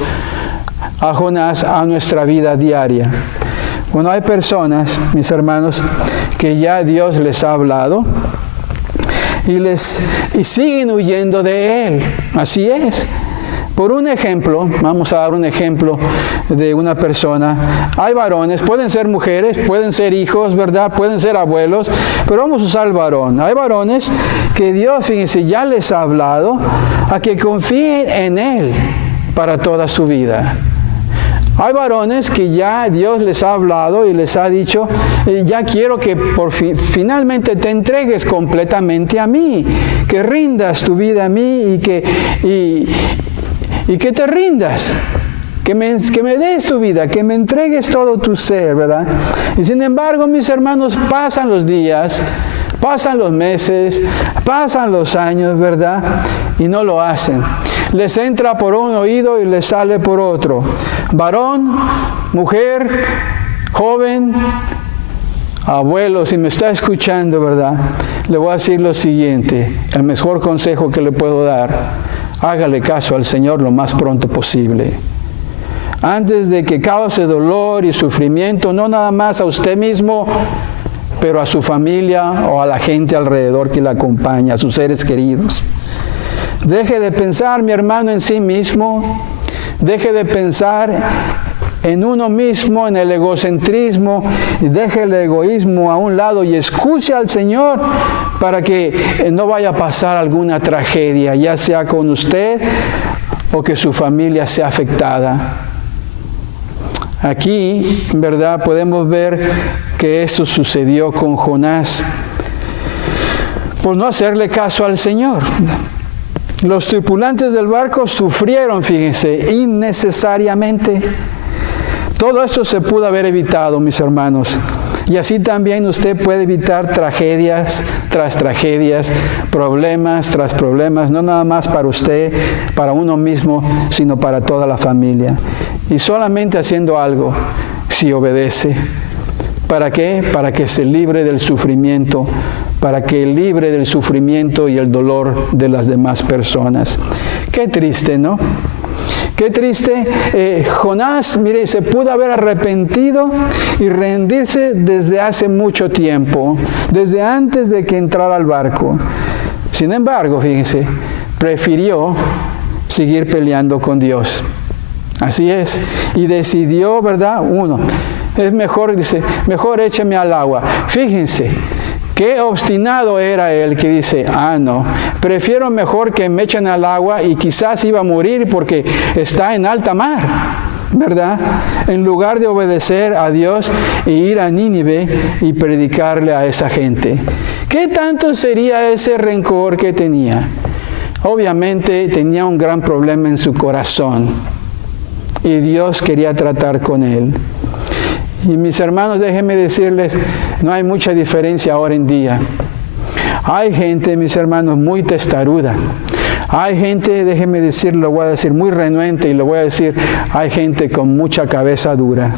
a Jonás a nuestra vida diaria? Bueno, hay personas, mis hermanos, que ya Dios les ha hablado y siguen huyendo de Él. Así es. Por un ejemplo, vamos a dar un ejemplo de una persona. Hay varones, pueden ser mujeres, pueden ser hijos, ¿verdad? Pueden ser abuelos, pero vamos a usar el varón. Hay varones que Dios, fíjense, ya les ha hablado a que confíen en Él para toda su vida. Hay varones que ya Dios les ha hablado y les ha dicho, ya quiero que finalmente te entregues completamente a mí, que rindas tu vida a mí y que te rindas, que me des tu vida, que me entregues todo tu ser, ¿verdad? Y sin embargo, mis hermanos, pasan los días, pasan los meses, pasan los años, ¿verdad? Y no lo hacen. Les entra por un oído y les sale por otro. Varón, mujer, joven, abuelo, si me está escuchando, ¿verdad? Le voy a decir lo siguiente, el mejor consejo que le puedo dar: hágale caso al Señor lo más pronto posible. Antes de que cause dolor y sufrimiento, no nada más a usted mismo, pero a su familia o a la gente alrededor que la acompaña, a sus seres queridos. Deje de pensar, mi hermano, en sí mismo. Deje de pensar en uno mismo, en el egocentrismo, y deje el egoísmo a un lado y escuche al Señor para que no vaya a pasar alguna tragedia, ya sea con usted o que su familia sea afectada. Aquí, en verdad, podemos ver que esto sucedió con Jonás por no hacerle caso al Señor. Los tripulantes del barco sufrieron, fíjense, innecesariamente. Todo esto se pudo haber evitado, mis hermanos. Y así también usted puede evitar tragedias tras tragedias, problemas tras problemas, no nada más para usted, para uno mismo, sino para toda la familia. Y solamente haciendo algo, si obedece. ¿Para qué? Para que se libre del sufrimiento, para que libre del sufrimiento y el dolor de las demás personas. Qué triste, ¿no? Qué triste. Jonás, mire, se pudo haber arrepentido y rendirse desde hace mucho tiempo, desde antes de que entrara al barco. Sin embargo, fíjense, prefirió seguir peleando con Dios. Así es. Y decidió, ¿verdad? Es mejor, dice, mejor écheme al agua. Fíjense, qué obstinado era él, que dice, no, prefiero mejor que me echen al agua y quizás iba a morir porque está en alta mar, ¿verdad? En lugar de obedecer a Dios e ir a Nínive y predicarle a esa gente. ¿Qué tanto sería ese rencor que tenía? Obviamente tenía un gran problema en su corazón y Dios quería tratar con él. Y mis hermanos, déjenme decirles, no hay mucha diferencia ahora en día. Hay gente, mis hermanos, muy testaruda. Hay gente, déjenme decirlo, lo voy a decir muy renuente y lo voy a decir, hay gente con mucha cabeza dura.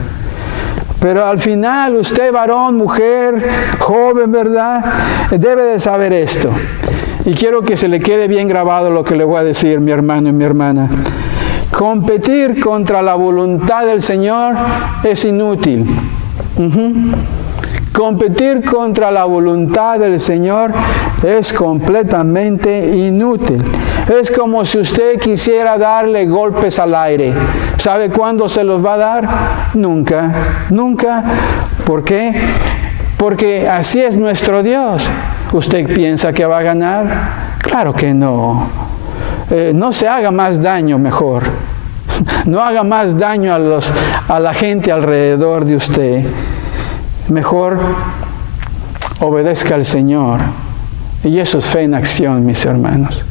Pero al final usted, varón, mujer, joven, ¿verdad? Debe de saber esto. Y quiero que se le quede bien grabado lo que le voy a decir, mi hermano y mi hermana. Competir contra la voluntad del Señor es inútil. Competir contra la voluntad del Señor es completamente inútil. Es como si usted quisiera darle golpes al aire. ¿Sabe cuándo se los va a dar? Nunca, nunca. ¿Por qué? Porque así es nuestro Dios. ¿Usted piensa que va a ganar? Claro que no. No se haga más daño mejor. No haga más daño a la gente alrededor de usted. Mejor obedezca al Señor. Y eso es fe en acción, mis hermanos.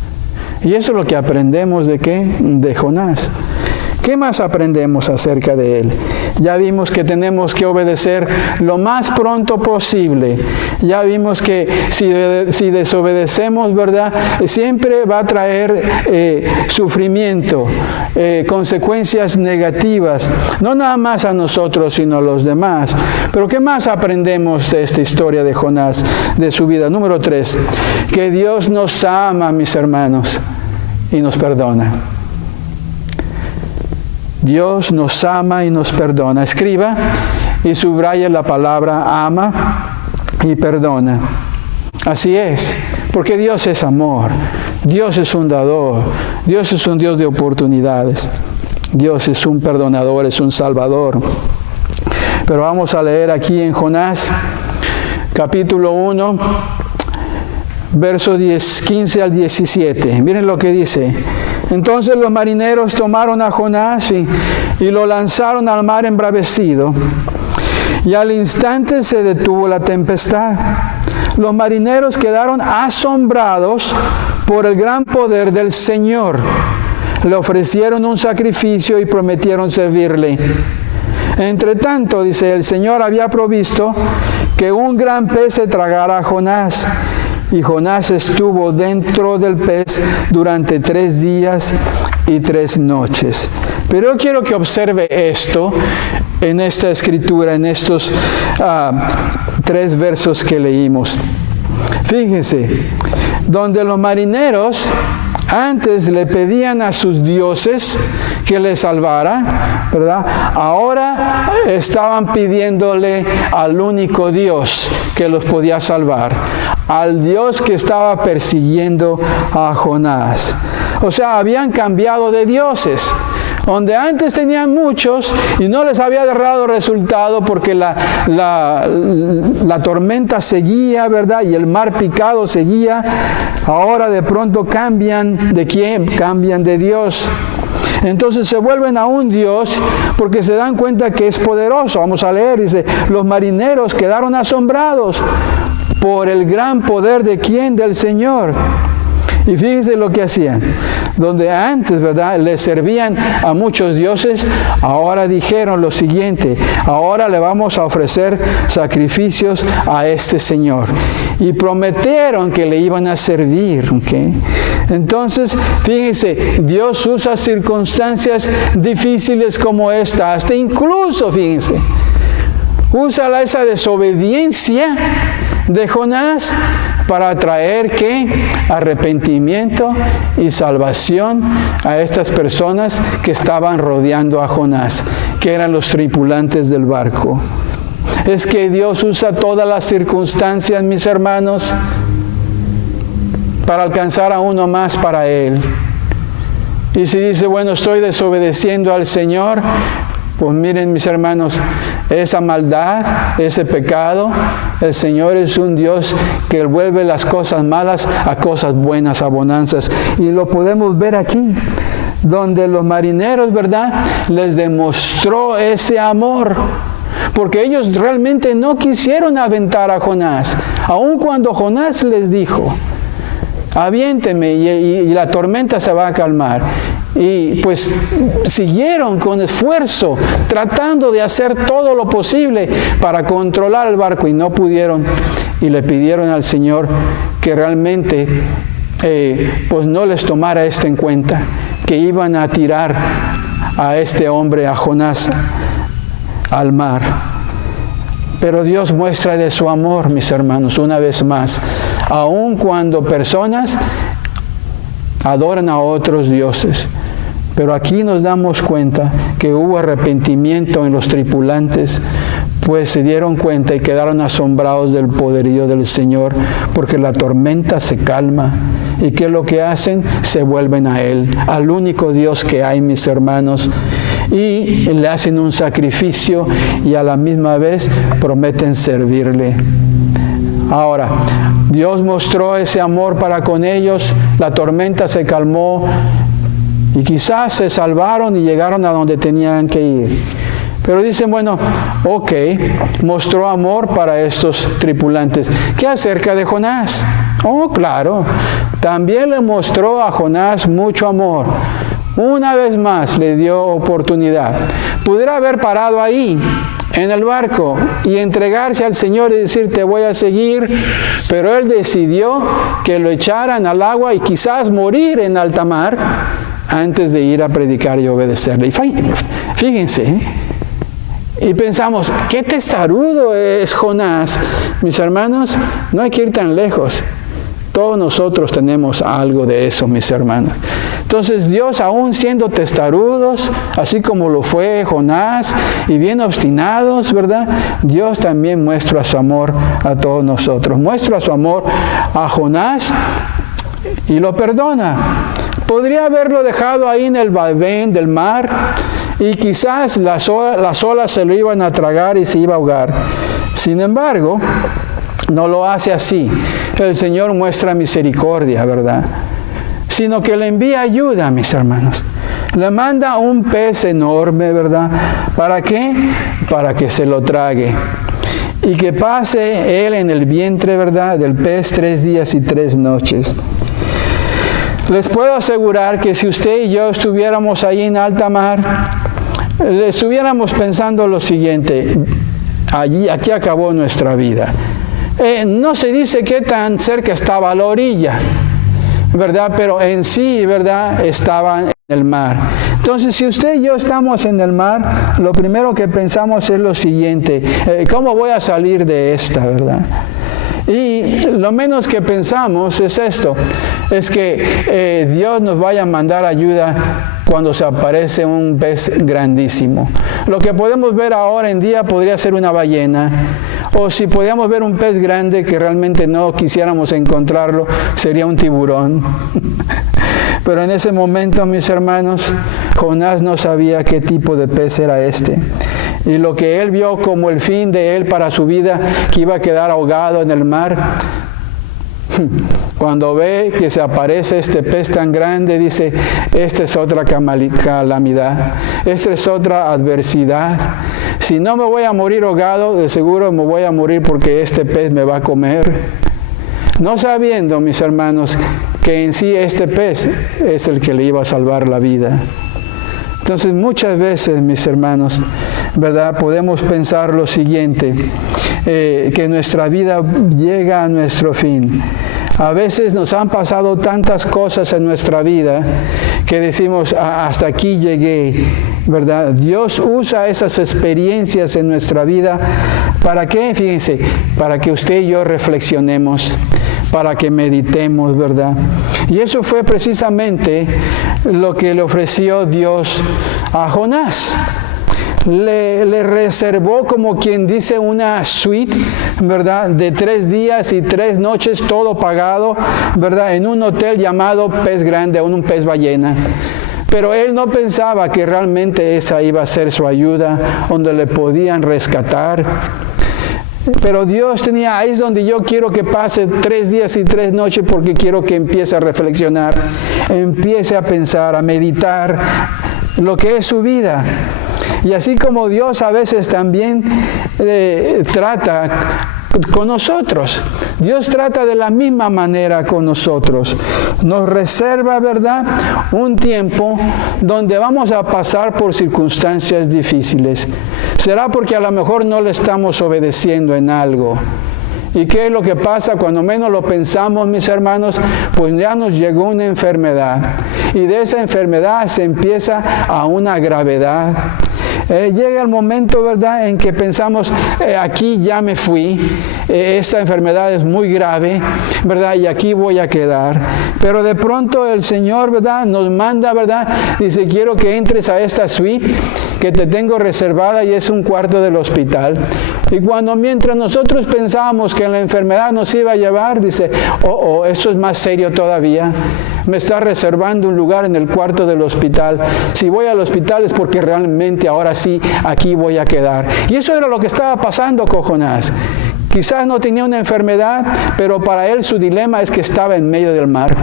Y eso es lo que aprendemos ¿de qué? De Jonás. ¿Qué más aprendemos acerca de él? Ya vimos que tenemos que obedecer lo más pronto posible. Ya vimos que si desobedecemos, ¿verdad? Siempre va a traer sufrimiento, consecuencias negativas. No nada más a nosotros, sino a los demás. Pero ¿qué más aprendemos de esta historia de Jonás, de su vida? Número 3, que Dios nos ama, mis hermanos, y nos perdona. Dios nos ama y nos perdona. Escriba y subraya la palabra ama y perdona. Así es, porque Dios es amor. Dios es un dador. Dios es un Dios de oportunidades. Dios es un perdonador, es un salvador. Pero vamos a leer aquí en Jonás, capítulo 1, versos 15 al 17. Miren lo que dice. Entonces los marineros tomaron a Jonás y lo lanzaron al mar embravecido. Y al instante se detuvo la tempestad. Los marineros quedaron asombrados por el gran poder del Señor. Le ofrecieron un sacrificio y prometieron servirle. Entre tanto, dice, el Señor había provisto que un gran pez se tragara a Jonás. Y Jonás estuvo dentro del pez durante 3 días y 3 noches. Pero yo quiero que observe esto en esta escritura, en estos 3 versos que leímos. Fíjense, donde los marineros antes le pedían a sus dioses que les salvara, ¿verdad? Ahora estaban pidiéndole al único Dios que los podía salvar, al Dios que estaba persiguiendo a Jonás. O sea, habían cambiado de dioses. Donde antes tenían muchos y no les había dado resultado porque la tormenta seguía, ¿verdad? Y el mar picado seguía. Ahora de pronto cambian ¿de quién? Cambian de Dios. Entonces se vuelven a un Dios porque se dan cuenta que es poderoso. Vamos a leer, dice, los marineros quedaron asombrados por el gran poder de ¿quién? Del Señor. Y fíjense lo que hacían. Donde antes, ¿verdad?, le servían a muchos dioses, ahora dijeron lo siguiente: ahora le vamos a ofrecer sacrificios a este Señor. Y prometieron que le iban a servir. ¿Okay? Entonces, fíjense, Dios usa circunstancias difíciles como esta, hasta incluso, fíjense, usa esa desobediencia de Jonás para traer ¿qué? Arrepentimiento y salvación a estas personas que estaban rodeando a Jonás, que eran los tripulantes del barco. Es que Dios usa todas las circunstancias, mis hermanos, para alcanzar a uno más para Él. Y si dice, bueno, estoy desobedeciendo al Señor, pues miren, mis hermanos, esa maldad, ese pecado, el Señor es un Dios que vuelve las cosas malas a cosas buenas, a bonanzas. Y lo podemos ver aquí, donde los marineros, ¿verdad?, les demostró ese amor. Porque ellos realmente no quisieron aventar a Jonás, aun cuando Jonás les dijo, aviénteme y la tormenta se va a calmar. Y pues siguieron con esfuerzo, tratando de hacer todo lo posible para controlar el barco y no pudieron. Y le pidieron al Señor que realmente pues no les tomara esto en cuenta, que iban a tirar a este hombre, a Jonás, al mar. Pero Dios muestra de su amor, mis hermanos, una vez más. Aun cuando personas adoran a otros dioses. Pero aquí nos damos cuenta que hubo arrepentimiento en los tripulantes, pues se dieron cuenta y quedaron asombrados del poderío del Señor, porque la tormenta se calma. ¿Y qué es lo que hacen? Se vuelven a Él, al único Dios que hay, mis hermanos, y le hacen un sacrificio y a la misma vez prometen servirle. Ahora, Dios mostró ese amor para con ellos, la tormenta se calmó y quizás se salvaron y llegaron a donde tenían que ir. Pero dicen, bueno, ok, mostró amor para estos tripulantes. ¿Qué acerca de Jonás? Oh, claro, también le mostró a Jonás mucho amor. Una vez más le dio oportunidad. Pudiera haber parado ahí, en el barco, y entregarse al Señor y decir, te voy a seguir, pero él decidió que lo echaran al agua y quizás morir en alta mar antes de ir a predicar y obedecerle. Y fíjense, y pensamos, qué testarudo es Jonás. Mis hermanos, no hay que ir tan lejos. Todos nosotros tenemos algo de eso, mis hermanos. Entonces Dios, aún siendo testarudos, así como lo fue Jonás, y bien obstinados, ¿verdad? Dios también muestra su amor a todos nosotros. Muestra su amor a Jonás y lo perdona. Podría haberlo dejado ahí en el vaivén del mar y quizás las olas se lo iban a tragar y se iba a ahogar. Sin embargo, no lo hace así. El Señor muestra misericordia, ¿verdad? Sino que le envía ayuda, mis hermanos. Le manda un pez enorme, ¿verdad? ¿Para qué? Para que se lo trague. Y que pase él en el vientre, ¿verdad?, del pez 3 días y 3 noches. Les puedo asegurar que si usted y yo estuviéramos ahí en alta mar, estuviéramos pensando lo siguiente: aquí acabó nuestra vida. No se dice qué tan cerca estaba a la orilla, ¿verdad? Pero en sí, ¿verdad?, estaban en el mar. Entonces, si usted y yo estamos en el mar, lo primero que pensamos es lo siguiente: ¿cómo voy a salir de esta, verdad? Y lo menos que pensamos es esto, es que Dios nos vaya a mandar ayuda cuando se aparece un pez grandísimo. Lo que podemos ver ahora en día podría ser una ballena, o si podíamos ver un pez grande que realmente no quisiéramos encontrarlo, sería un tiburón. Pero en ese momento, mis hermanos, Jonás no sabía qué tipo de pez era este. Y lo que él vio como el fin de él para su vida, que iba a quedar ahogado en el mar, cuando ve que se aparece este pez tan grande, dice, esta es otra calamidad, esta es otra adversidad. Si no me voy a morir ahogado, de seguro me voy a morir porque este pez me va a comer. No sabiendo, mis hermanos, que en sí este pez es el que le iba a salvar la vida. Entonces, muchas veces, mis hermanos, ¿verdad?, podemos pensar lo siguiente, que nuestra vida llega a nuestro fin. A veces nos han pasado tantas cosas en nuestra vida que decimos, hasta aquí llegué, ¿verdad? Dios usa esas experiencias en nuestra vida. ¿Para qué? Fíjense, para que usted y yo reflexionemos, para que meditemos, ¿verdad? Y eso fue precisamente lo que le ofreció Dios a Jonás. Le reservó, como quien dice, una suite, ¿verdad?, de 3 días y 3 noches, todo pagado, ¿verdad?, en un hotel llamado Pez Grande, un pez ballena. Pero él no pensaba que realmente esa iba a ser su ayuda, donde le podían rescatar. Pero Dios tenía, ahí es donde yo quiero que pase 3 días y 3 noches, porque quiero que empiece a reflexionar, empiece a pensar, a meditar lo que es su vida. Y así como Dios a veces también trata con nosotros, Dios trata de la misma manera con nosotros. Nos reserva, ¿verdad?, un tiempo donde vamos a pasar por circunstancias difíciles. Será porque a lo mejor no le estamos obedeciendo en algo. ¿Y qué es lo que pasa? Cuando menos lo pensamos, mis hermanos, pues ya nos llegó una enfermedad. Y de esa enfermedad se empieza a una gravedad. llega el momento, ¿verdad?, en que pensamos, aquí ya me fui, esta enfermedad es muy grave, ¿verdad?, y aquí voy a quedar. Pero de pronto el Señor, ¿verdad?, nos manda, ¿verdad?, dice, quiero que entres a esta suite que te tengo reservada y es un cuarto del hospital. Y mientras nosotros pensábamos que la enfermedad nos iba a llevar, dice, esto es más serio todavía. Me está reservando un lugar en el cuarto del hospital. Si voy al hospital es porque realmente ahora sí, aquí voy a quedar. Y eso era lo que estaba pasando con Jonás. Quizás no tenía una enfermedad, pero para él su dilema es que estaba en medio del mar.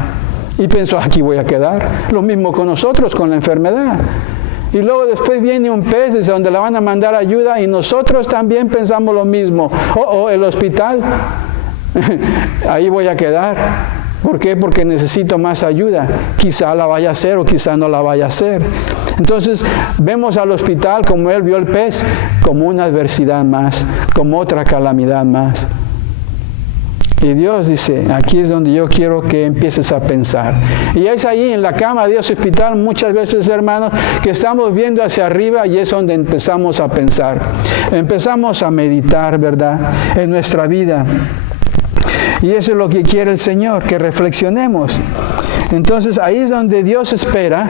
Y pensó, aquí voy a quedar. Lo mismo con nosotros, con la enfermedad. Y luego después viene un pez desde donde le van a mandar ayuda y nosotros también pensamos lo mismo. El hospital, ahí voy a quedar. ¿Por qué? Porque necesito más ayuda. Quizá la vaya a hacer o quizá no la vaya a hacer. Entonces vemos al hospital como él vio el pez, como una adversidad más, como otra calamidad más. Y Dios dice, aquí es donde yo quiero que empieces a pensar. Y es ahí en la cama de ese hospital muchas veces, hermanos, que estamos viendo hacia arriba y es donde empezamos a pensar. Empezamos a meditar, ¿verdad?, en nuestra vida. Y eso es lo que quiere el Señor, que reflexionemos. Entonces ahí es donde Dios espera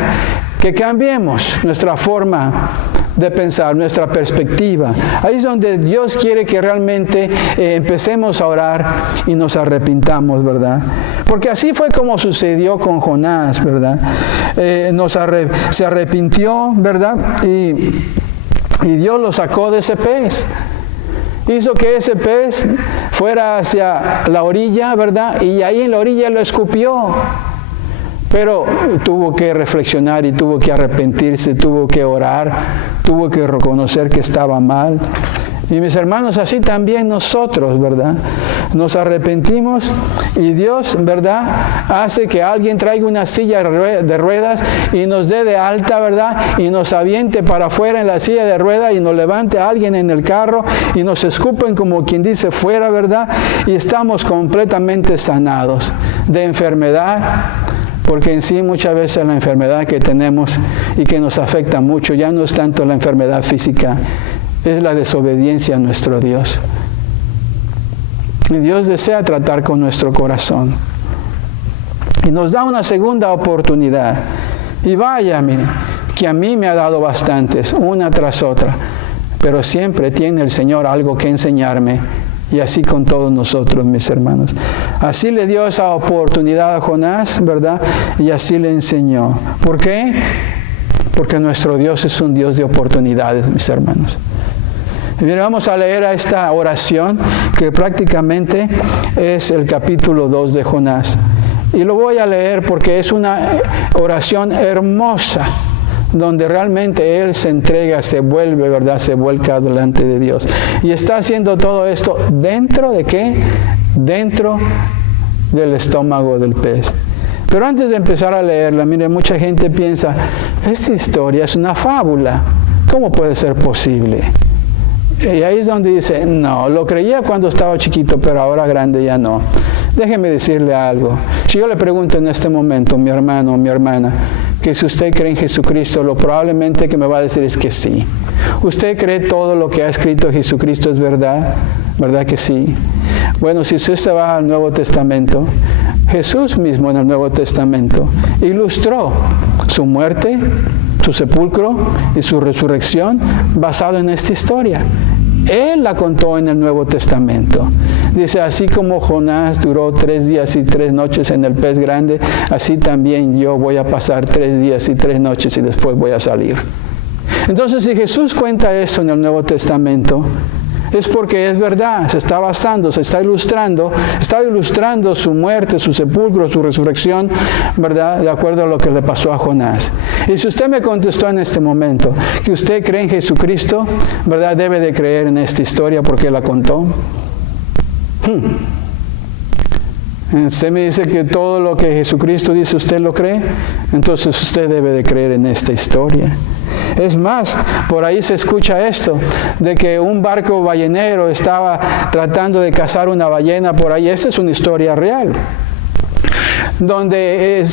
que cambiemos nuestra forma de pensar, nuestra perspectiva. Ahí es donde Dios quiere que realmente empecemos a orar y nos arrepintamos, ¿verdad? Porque así fue como sucedió con Jonás, ¿verdad? Se arrepintió, ¿verdad? Y Dios lo sacó de ese pez. Hizo que ese pez fuera hacia la orilla, ¿verdad? Y ahí en la orilla lo escupió. Pero tuvo que reflexionar y tuvo que arrepentirse, tuvo que orar, tuvo que reconocer que estaba mal. Y mis hermanos, así también nosotros, ¿verdad? Nos arrepentimos y Dios, ¿verdad?, hace que alguien traiga una silla de ruedas y nos dé de alta, ¿verdad?, y nos aviente para afuera en la silla de ruedas y nos levante a alguien en el carro y nos escupen como quien dice fuera, ¿verdad? Y estamos completamente sanados de enfermedad. Porque en sí muchas veces la enfermedad que tenemos y que nos afecta mucho ya no es tanto la enfermedad física, es la desobediencia a nuestro Dios. Y Dios desea tratar con nuestro corazón. Y nos da una segunda oportunidad. Y vaya, miren, que a mí me ha dado bastantes, una tras otra. Pero siempre tiene el Señor algo que enseñarme. Y así con todos nosotros, mis hermanos. Así le dio esa oportunidad a Jonás, ¿verdad? Y así le enseñó. ¿Por qué? Porque nuestro Dios es un Dios de oportunidades, mis hermanos. Y bien, vamos a leer a esta oración, que prácticamente es el capítulo 2 de Jonás. Y lo voy a leer porque es una oración hermosa, donde realmente él se entrega, se vuelve, ¿verdad? Se vuelca delante de Dios. Y está haciendo todo esto ¿dentro de qué? Dentro del estómago del pez. Pero antes de empezar a leerla, mire, mucha gente piensa, esta historia es una fábula. ¿Cómo puede ser posible? Y ahí es donde dice, no, lo creía cuando estaba chiquito, pero ahora grande ya no. Déjeme decirle algo. Si yo le pregunto en este momento, mi hermano o mi hermana, que si usted cree en Jesucristo, lo probablemente que me va a decir es que sí. ¿Usted cree todo lo que ha escrito Jesucristo es verdad? ¿Verdad que sí? Bueno, si usted se va al Nuevo Testamento, Jesús mismo en el Nuevo Testamento ilustró su muerte, su sepulcro y su resurrección basado en esta historia. Él la contó en el Nuevo Testamento. Dice, así como Jonás duró 3 días y 3 noches en el pez grande, así también yo voy a pasar 3 días y 3 noches y después voy a salir. Entonces, si Jesús cuenta esto en el Nuevo Testamento, es porque es verdad, se está basando, se está ilustrando su muerte, su sepulcro, su resurrección, ¿verdad? De acuerdo a lo que le pasó a Jonás. Y si usted me contestó en este momento que usted cree en Jesucristo, ¿verdad? Debe de creer en esta historia porque la contó. Usted me dice que todo lo que Jesucristo dice usted lo cree, entonces usted debe de creer en esta historia. Es más, por ahí se escucha esto, de que un barco ballenero estaba tratando de cazar una ballena por ahí. Esta es una historia real. donde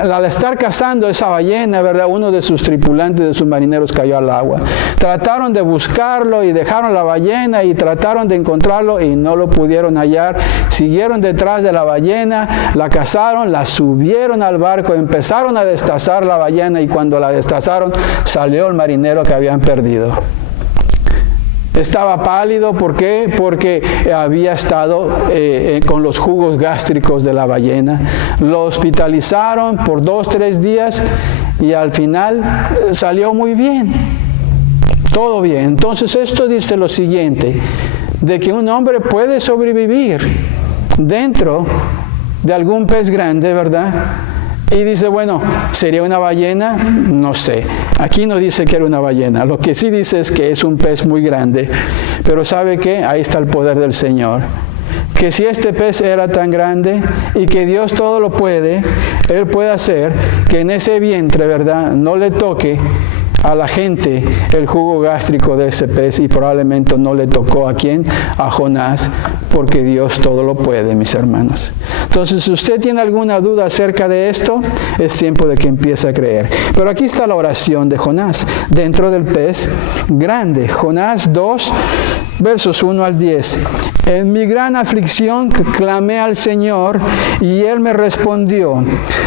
al estar cazando esa ballena, ¿verdad? Uno de sus tripulantes, de sus marineros, cayó al agua. Trataron de buscarlo y dejaron la ballena y trataron de encontrarlo y no lo pudieron hallar. Siguieron detrás de la ballena, la cazaron, la subieron al barco, empezaron a destazar la ballena y cuando la destazaron salió el marinero que habían perdido. Estaba pálido, ¿por qué? Porque había estado con los jugos gástricos de la ballena. Lo hospitalizaron por 2-3 días y al final salió muy bien. Todo bien. Entonces esto dice lo siguiente, de que un hombre puede sobrevivir dentro de algún pez grande, ¿verdad? Y dice, bueno, ¿sería una ballena? No sé. Aquí no dice que era una ballena. Lo que sí dice es que es un pez muy grande. Pero ¿sabe qué? Ahí está el poder del Señor. Que si este pez era tan grande y que Dios todo lo puede, Él puede hacer que en ese vientre, ¿verdad?, no le toque a la gente el jugo gástrico de ese pez y probablemente no le tocó ¿a quién? A Jonás, porque Dios todo lo puede, mis hermanos. Entonces, si usted tiene alguna duda acerca de esto, es tiempo de que empiece a creer. Pero aquí está la oración de Jonás, dentro del pez grande. Jonás 2, versos 1 al 10. En mi gran aflicción clamé al Señor y Él me respondió.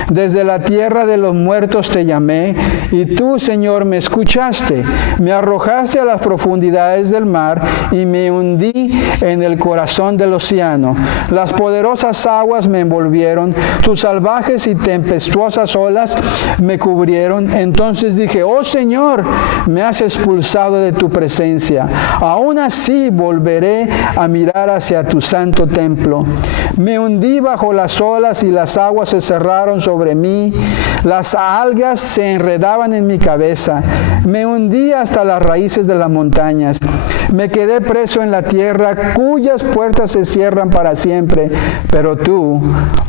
Desde la tierra de los muertos te llamé y tú, Señor, me escuchaste. Me arrojaste a las profundidades del mar y me hundí en el corazón del océano. Las poderosas aguas me envolvieron, tus salvajes y tempestuosas olas me cubrieron. Entonces dije, oh Señor, me has expulsado de tu presencia. Aún así volveré a mirar hacia tu santo templo. Me hundí bajo las olas y las aguas se cerraron sobre mí. Las algas se enredaban en mi cabeza. Me hundí hasta las raíces de las montañas. Me quedé preso en la tierra, cuyas puertas se cierran para siempre. Pero tú,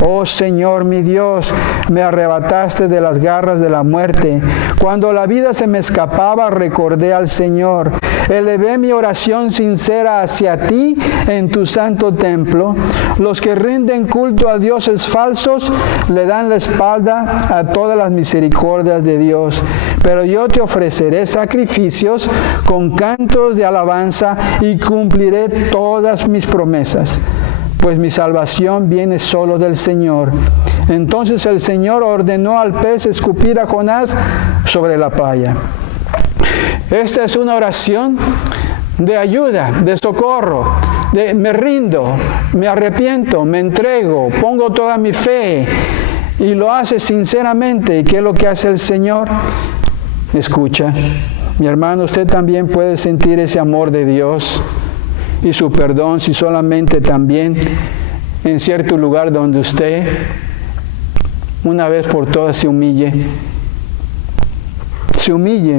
oh Señor mi Dios, me arrebataste de las garras de la muerte. Cuando la vida se me escapaba, recordé al Señor. Elevé mi oración sincera hacia ti en tu santo templo. Los que rinden culto a dioses falsos le dan la espalda a todas las misericordias de Dios. Pero yo te ofreceré sacrificios con cantos de alabanza y cumpliré todas mis promesas, pues mi salvación viene solo del Señor. Entonces el Señor ordenó al pez escupir a Jonás sobre la playa. Esta es una oración de ayuda, de socorro, de me rindo, me arrepiento, me entrego, pongo toda mi fe y lo hace sinceramente. ¿Y qué es lo que hace el Señor? Escucha. Mi hermano, usted también puede sentir ese amor de Dios y su perdón si solamente también en cierto lugar donde usted una vez por todas se humille,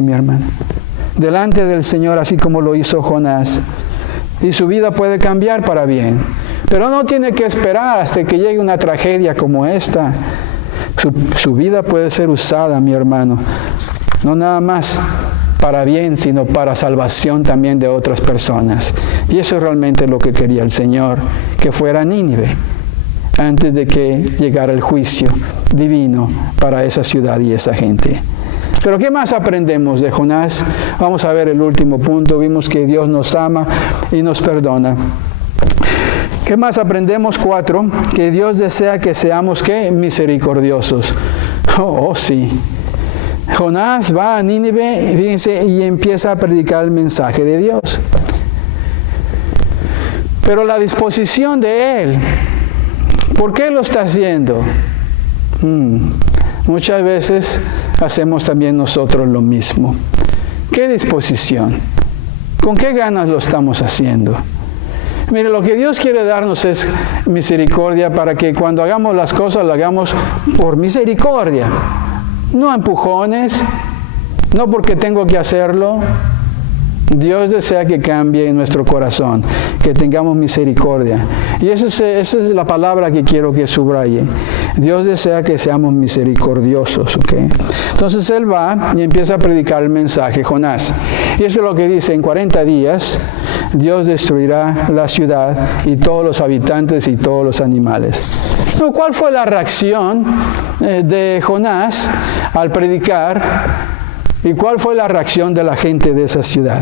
mi hermano, delante del Señor, así como lo hizo Jonás, y su vida puede cambiar para bien. Pero no tiene que esperar hasta que llegue una tragedia como esta. Su vida puede ser usada, mi hermano, no nada más para bien, sino para salvación también de otras personas. Y eso es realmente lo que quería el Señor, que fuera Nínive, antes de que llegara el juicio divino para esa ciudad y esa gente. Pero ¿qué más aprendemos de Jonás? Vamos a ver el último punto. Vimos que Dios nos ama y nos perdona. ¿Qué más aprendemos? 4. Que Dios desea que seamos, ¿qué? Misericordiosos. Oh, sí. Jonás va a Nínive, fíjense, y empieza a predicar el mensaje de Dios. Pero la disposición de él, ¿por qué lo está haciendo? Muchas veces hacemos también nosotros lo mismo. ¿Qué disposición? ¿Con qué ganas lo estamos haciendo? Mire, lo que Dios quiere darnos es misericordia para que cuando hagamos las cosas, lo hagamos por misericordia. No a empujones, no porque tengo que hacerlo. Dios desea que cambie en nuestro corazón, que tengamos misericordia. Y esa es la palabra que quiero que subraye. Dios desea que seamos misericordiosos, ¿ok? Entonces él va y empieza a predicar el mensaje, Jonás. Y eso es lo que dice, en 40 días Dios destruirá la ciudad y todos los habitantes y todos los animales. No, ¿cuál fue la reacción de Jonás al predicar? ¿Y cuál fue la reacción de la gente de esa ciudad?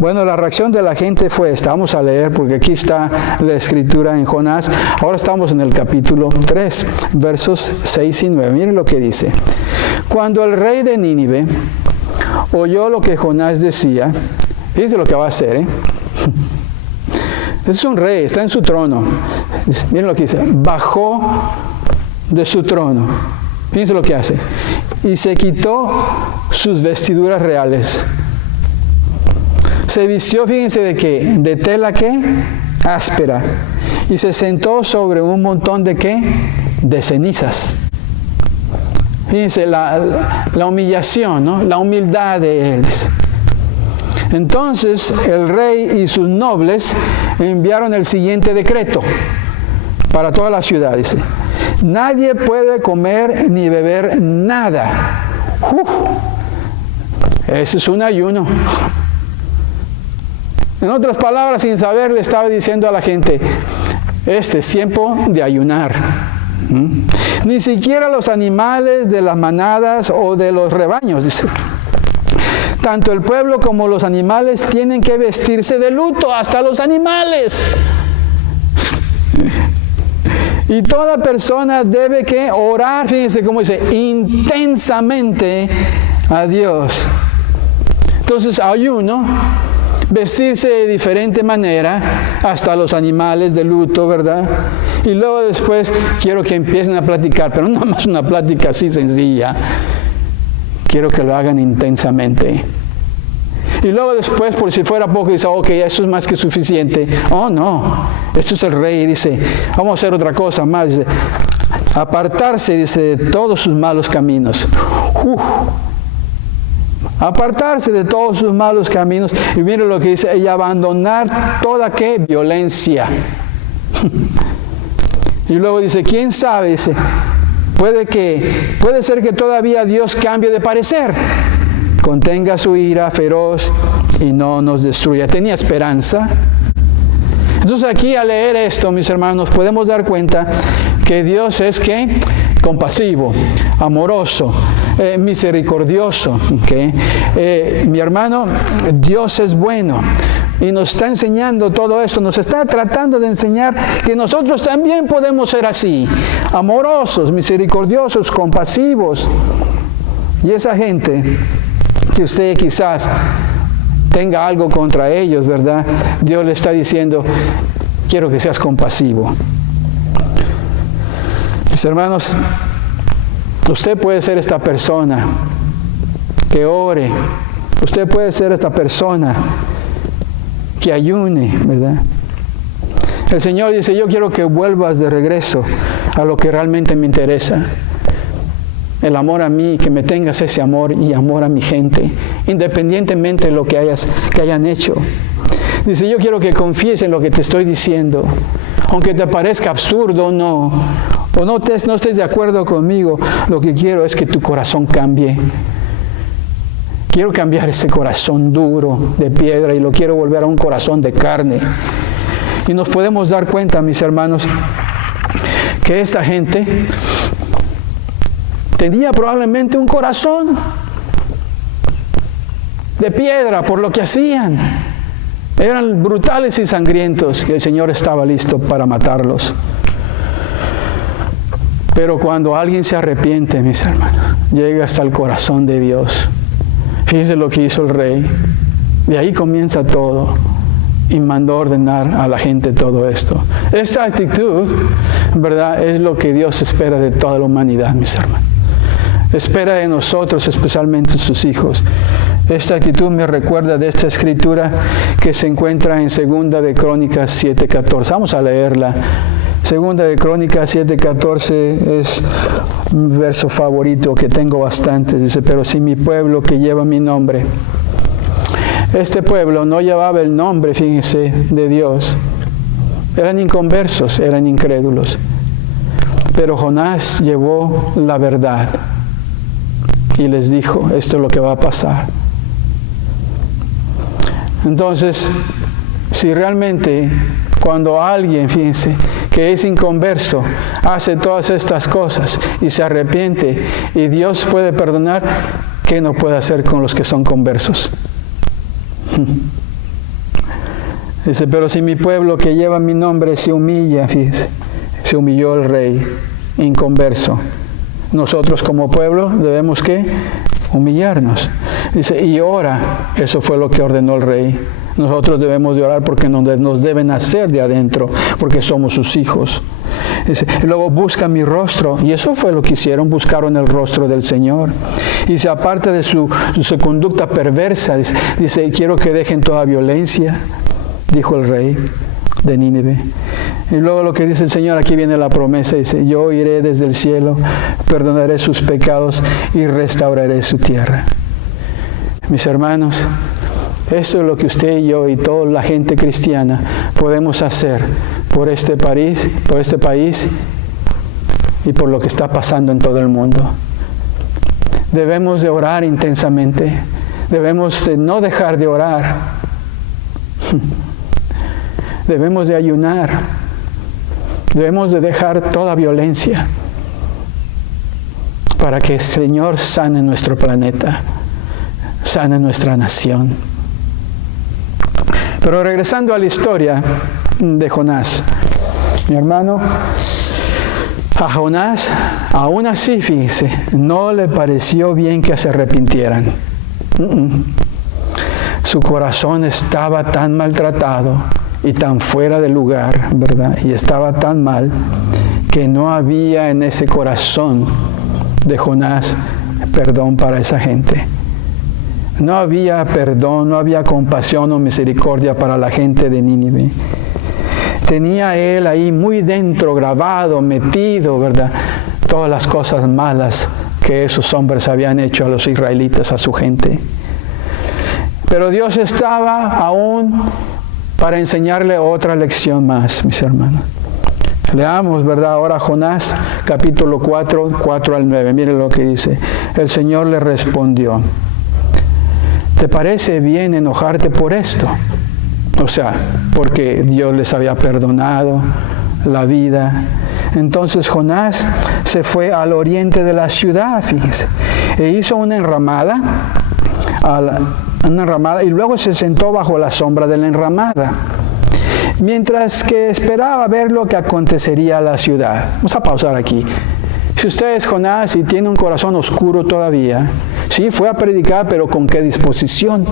Bueno, la reacción de la gente fue esta. Vamos a leer porque aquí está la escritura en Jonás. Ahora estamos en el capítulo 3, versos 6 y 9. Miren lo que dice. Cuando el rey de Nínive oyó lo que Jonás decía, fíjense lo que va a hacer, Es un rey, está en su trono. Miren lo que dice. Bajó de su trono. Fíjense lo que hace. Y se quitó sus vestiduras reales. Se vistió, fíjense de qué, de tela ¿qué? Áspera. Y se sentó sobre un montón de ¿qué? De cenizas. Fíjense la humillación, ¿no? La humildad de él. Entonces el rey y sus nobles enviaron el siguiente decreto para toda la ciudad. Dice, nadie puede comer ni beber nada. Ese es un ayuno. En otras palabras, sin saber, le estaba diciendo a la gente, este es tiempo de ayunar. Ni siquiera los animales de las manadas o de los rebaños, dice. Tanto el pueblo como los animales tienen que vestirse de luto, hasta los animales. Y toda persona debe que orar, fíjense cómo dice, intensamente a Dios. Entonces, ayuno, vestirse de diferente manera, hasta los animales de luto, ¿verdad? Y luego después quiero que empiecen a platicar, pero no más una plática así sencilla. Quiero que lo hagan intensamente. Y luego después, por si fuera poco, dice, ok, eso es más que suficiente. Oh, no, este es el rey, dice, vamos a hacer otra cosa más. Dice, apartarse, dice, de todos sus malos caminos. Apartarse de todos sus malos caminos. Y miren lo que dice, y abandonar toda, ¿qué? Violencia. Y luego dice, ¿quién sabe? Dice, puede ser que todavía Dios cambie de parecer, contenga su ira feroz y no nos destruya. Tenía esperanza. Entonces aquí al leer esto, mis hermanos, podemos dar cuenta que Dios es ¿qué? Compasivo, amoroso, misericordioso. ¿Okay? Mi hermano, Dios es bueno. Y nos está enseñando todo esto, nos está tratando de enseñar que nosotros también podemos ser así, amorosos, misericordiosos, compasivos. Y esa gente que usted quizás tenga algo contra ellos, ¿verdad? Dios le está diciendo, quiero que seas compasivo. Mis hermanos, usted puede ser esta persona que ore, usted puede ser esta persona que ayune, ¿verdad? El Señor dice, yo quiero que vuelvas de regreso a lo que realmente me interesa. El amor a mí, que me tengas ese amor y amor a mi gente, independientemente de lo que hayan hecho. Dice, yo quiero que confíes en lo que te estoy diciendo, aunque te parezca absurdo o no estés de acuerdo conmigo, lo que quiero es que tu corazón cambie. Quiero cambiar ese corazón duro de piedra y lo quiero volver a un corazón de carne. Y nos podemos dar cuenta, mis hermanos, que esta gente tenía probablemente un corazón de piedra por lo que hacían. Eran brutales y sangrientos y el Señor estaba listo para matarlos. Pero cuando alguien se arrepiente, mis hermanos, llega hasta el corazón de Dios. Fíjense lo que hizo el rey. De ahí comienza todo. Y mandó ordenar a la gente todo esto. Esta actitud, ¿verdad?, es lo que Dios espera de toda la humanidad, mis hermanos. Espera de nosotros, especialmente sus hijos. Esta actitud me recuerda de esta escritura que se encuentra en 2 de Crónicas 7:14. Vamos a leerla. 2 de Crónicas 7:14 es un verso favorito que tengo bastante. Dice, pero si mi pueblo que lleva mi nombre. Este pueblo no llevaba el nombre, fíjense, de Dios. Eran inconversos, eran incrédulos. Pero Jonás llevó la verdad y les dijo, esto es lo que va a pasar. Entonces, si realmente cuando alguien, fíjense, que es inconverso, hace todas estas cosas y se arrepiente y Dios puede perdonar, ¿qué no puede hacer con los que son conversos? Dice, pero si mi pueblo que lleva mi nombre se humilla, fíjese, se humilló el rey inconverso. Nosotros como pueblo debemos ¿qué? Humillarnos. Dice, y ora. Eso fue lo que ordenó el rey. Nosotros debemos de orar porque nos deben hacer de adentro, porque somos sus hijos. Dice, y luego busca mi rostro. Y eso fue lo que hicieron, buscaron el rostro del Señor. Y se aparte de su conducta perversa, dice, quiero que dejen toda violencia, dijo el rey de Nínive. Y luego lo que dice el Señor, aquí viene la promesa, dice, yo iré desde el cielo, perdonaré sus pecados y restauraré su tierra. Mis hermanos, esto es lo que usted y yo y toda la gente cristiana podemos hacer por este país y por lo que está pasando en todo el mundo. Debemos de orar intensamente, debemos de no dejar de orar, debemos de ayunar, debemos de dejar toda violencia para que el Señor sane nuestro planeta, sane nuestra nación. Pero regresando a la historia de Jonás, mi hermano, a Jonás, aún así, fíjense, no le pareció bien que se arrepintieran. Su corazón estaba tan maltratado y tan fuera de lugar, ¿verdad? Y estaba tan mal que no había en ese corazón de Jonás perdón para esa gente. No había perdón, no había compasión o misericordia para la gente de Nínive. Tenía él ahí muy dentro, grabado, metido, ¿verdad? Todas las cosas malas que esos hombres habían hecho a los israelitas, a su gente. Pero Dios estaba aún para enseñarle otra lección más, mis hermanos. Leamos, ¿verdad? Ahora Jonás, capítulo 4, 4 al 9. Miren lo que dice. El Señor le respondió, ¿te parece bien enojarte por esto? O sea, porque Dios les había perdonado la vida. Entonces Jonás se fue al oriente de la ciudad, fíjense, e hizo una enramada y luego se sentó bajo la sombra de la enramada, mientras que esperaba ver lo que acontecería a la ciudad. Vamos a pausar aquí. Si usted es Jonás y tiene un corazón oscuro todavía, sí, fue a predicar, pero ¿con qué disposición?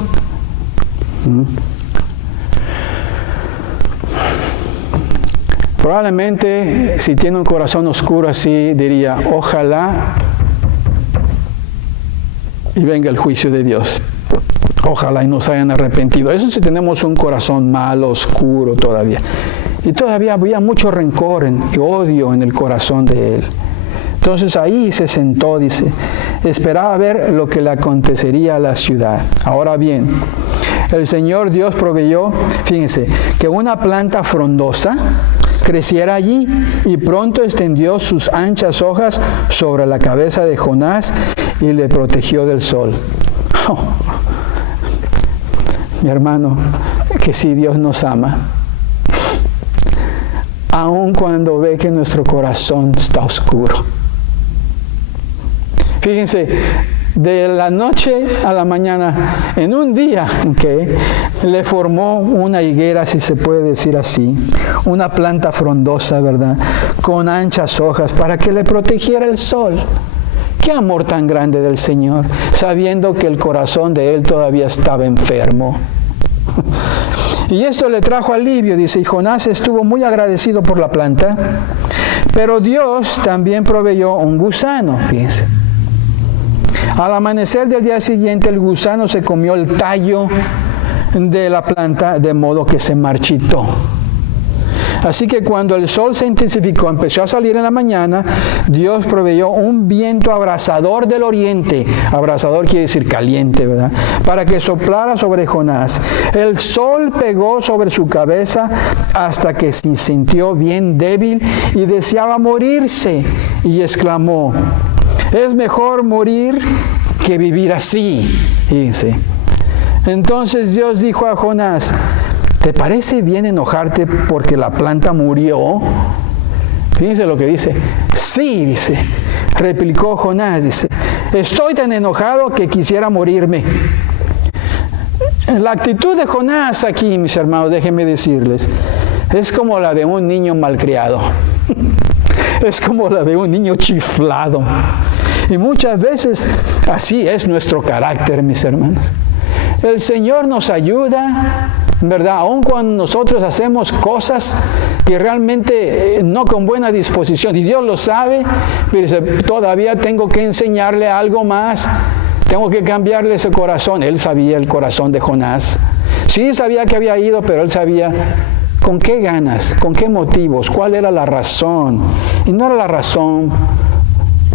Probablemente, si tiene un corazón oscuro así, diría, ojalá y venga el juicio de Dios. Ojalá y nos hayan arrepentido. Eso si tenemos un corazón malo, oscuro todavía. Y todavía había mucho rencor y odio en el corazón de él. Entonces ahí se sentó, dice, esperaba ver lo que le acontecería a la ciudad. Ahora bien, el Señor Dios proveyó, fíjense, que una planta frondosa creciera allí y pronto extendió sus anchas hojas sobre la cabeza de Jonás y le protegió del sol. Oh, mi hermano, que si Dios nos ama, aun cuando ve que nuestro corazón está oscuro. Fíjense, de la noche a la mañana, en un día que le formó una higuera, si se puede decir así, una planta frondosa, ¿verdad?, con anchas hojas para que le protegiera el sol. Qué amor tan grande del Señor, sabiendo que el corazón de él todavía estaba enfermo. Y esto le trajo alivio, dice, y Jonás estuvo muy agradecido por la planta, pero Dios también proveyó un gusano, fíjense. Al amanecer del día siguiente, el gusano se comió el tallo de la planta, de modo que se marchitó. Así que cuando el sol se intensificó, empezó a salir en la mañana, Dios proveyó un viento abrasador del oriente. Abrasador quiere decir caliente, ¿verdad?, para que soplara sobre Jonás. El sol pegó sobre su cabeza hasta que se sintió bien débil y deseaba morirse. Y exclamó, es mejor morir que vivir así. Fíjense. Entonces Dios dijo a Jonás, ¿te parece bien enojarte porque la planta murió? Fíjense lo que dice. Sí, dice, replicó Jonás, dice, estoy tan enojado que quisiera morirme. La actitud de Jonás aquí, mis hermanos, déjenme decirles, es como la de un niño malcriado. Es como la de un niño chiflado. Y muchas veces así es nuestro carácter, mis hermanos. El Señor nos ayuda, ¿verdad? Aun cuando nosotros hacemos cosas que realmente no con buena disposición, y Dios lo sabe, pero dice, todavía tengo que enseñarle algo más, tengo que cambiarle ese corazón. Él sabía el corazón de Jonás. Sí sabía que había ido, pero él sabía con qué ganas, con qué motivos, cuál era la razón. Y no era la razón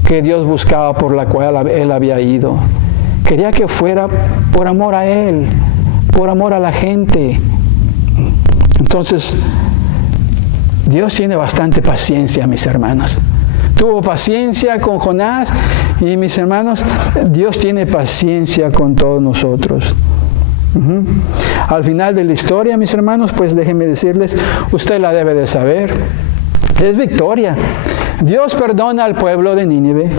que Dios buscaba por la cual él había ido. Quería que fuera por amor a él, por amor a la gente. Entonces, Dios tiene bastante paciencia, mis hermanos. Tuvo paciencia con Jonás y, mis hermanos, Dios tiene paciencia con todos nosotros. Al final de la historia, mis hermanos, pues déjenme decirles, usted la debe de saber, es victoria. Dios perdona al pueblo de Nínive.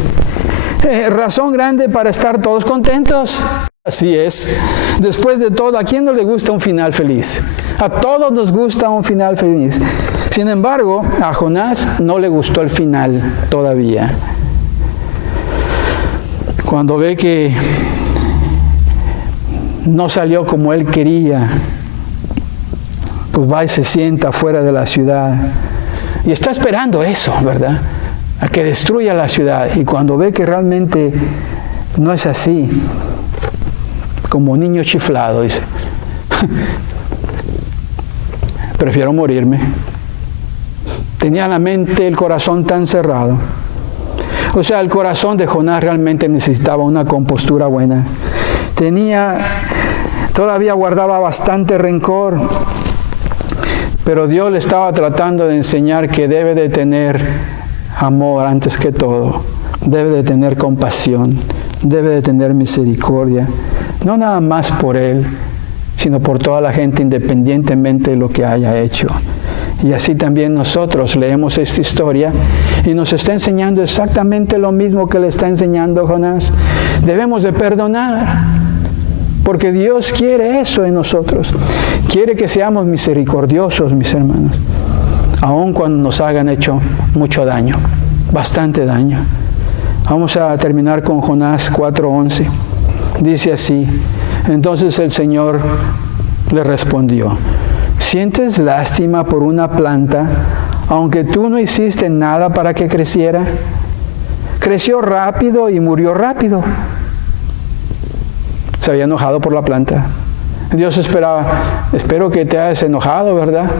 Razón grande para estar todos contentos. Así es. Después de todo, ¿a quién no le gusta un final feliz? A todos nos gusta un final feliz. Sin embargo, a Jonás no le gustó el final todavía. Cuando ve que no salió como él quería, pues va y se sienta fuera de la ciudad. Y está esperando eso, ¿verdad? A que destruya la ciudad. Y cuando ve que realmente no es así, como niño chiflado, dice, prefiero morirme. Tenía la mente, el corazón tan cerrado. O sea, el corazón de Jonás realmente necesitaba una compostura buena. Todavía guardaba bastante rencor, pero Dios le estaba tratando de enseñar que debe de tener amor antes que todo, debe de tener compasión, debe de tener misericordia, no nada más por él, sino por toda la gente independientemente de lo que haya hecho. Y así también nosotros leemos esta historia y nos está enseñando exactamente lo mismo que le está enseñando Jonás. Debemos de perdonar, porque Dios quiere eso en nosotros. Quiere que seamos misericordiosos, mis hermanos, aun cuando nos hayan hecho mucho daño, bastante daño. Vamos a terminar con Jonás 4:11. Dice así: entonces el Señor le respondió: ¿sientes lástima por una planta, aunque tú no hiciste nada para que creciera? Creció rápido y murió rápido. Se había enojado por la planta. Dios esperaba, espero que te hayas enojado, ¿verdad?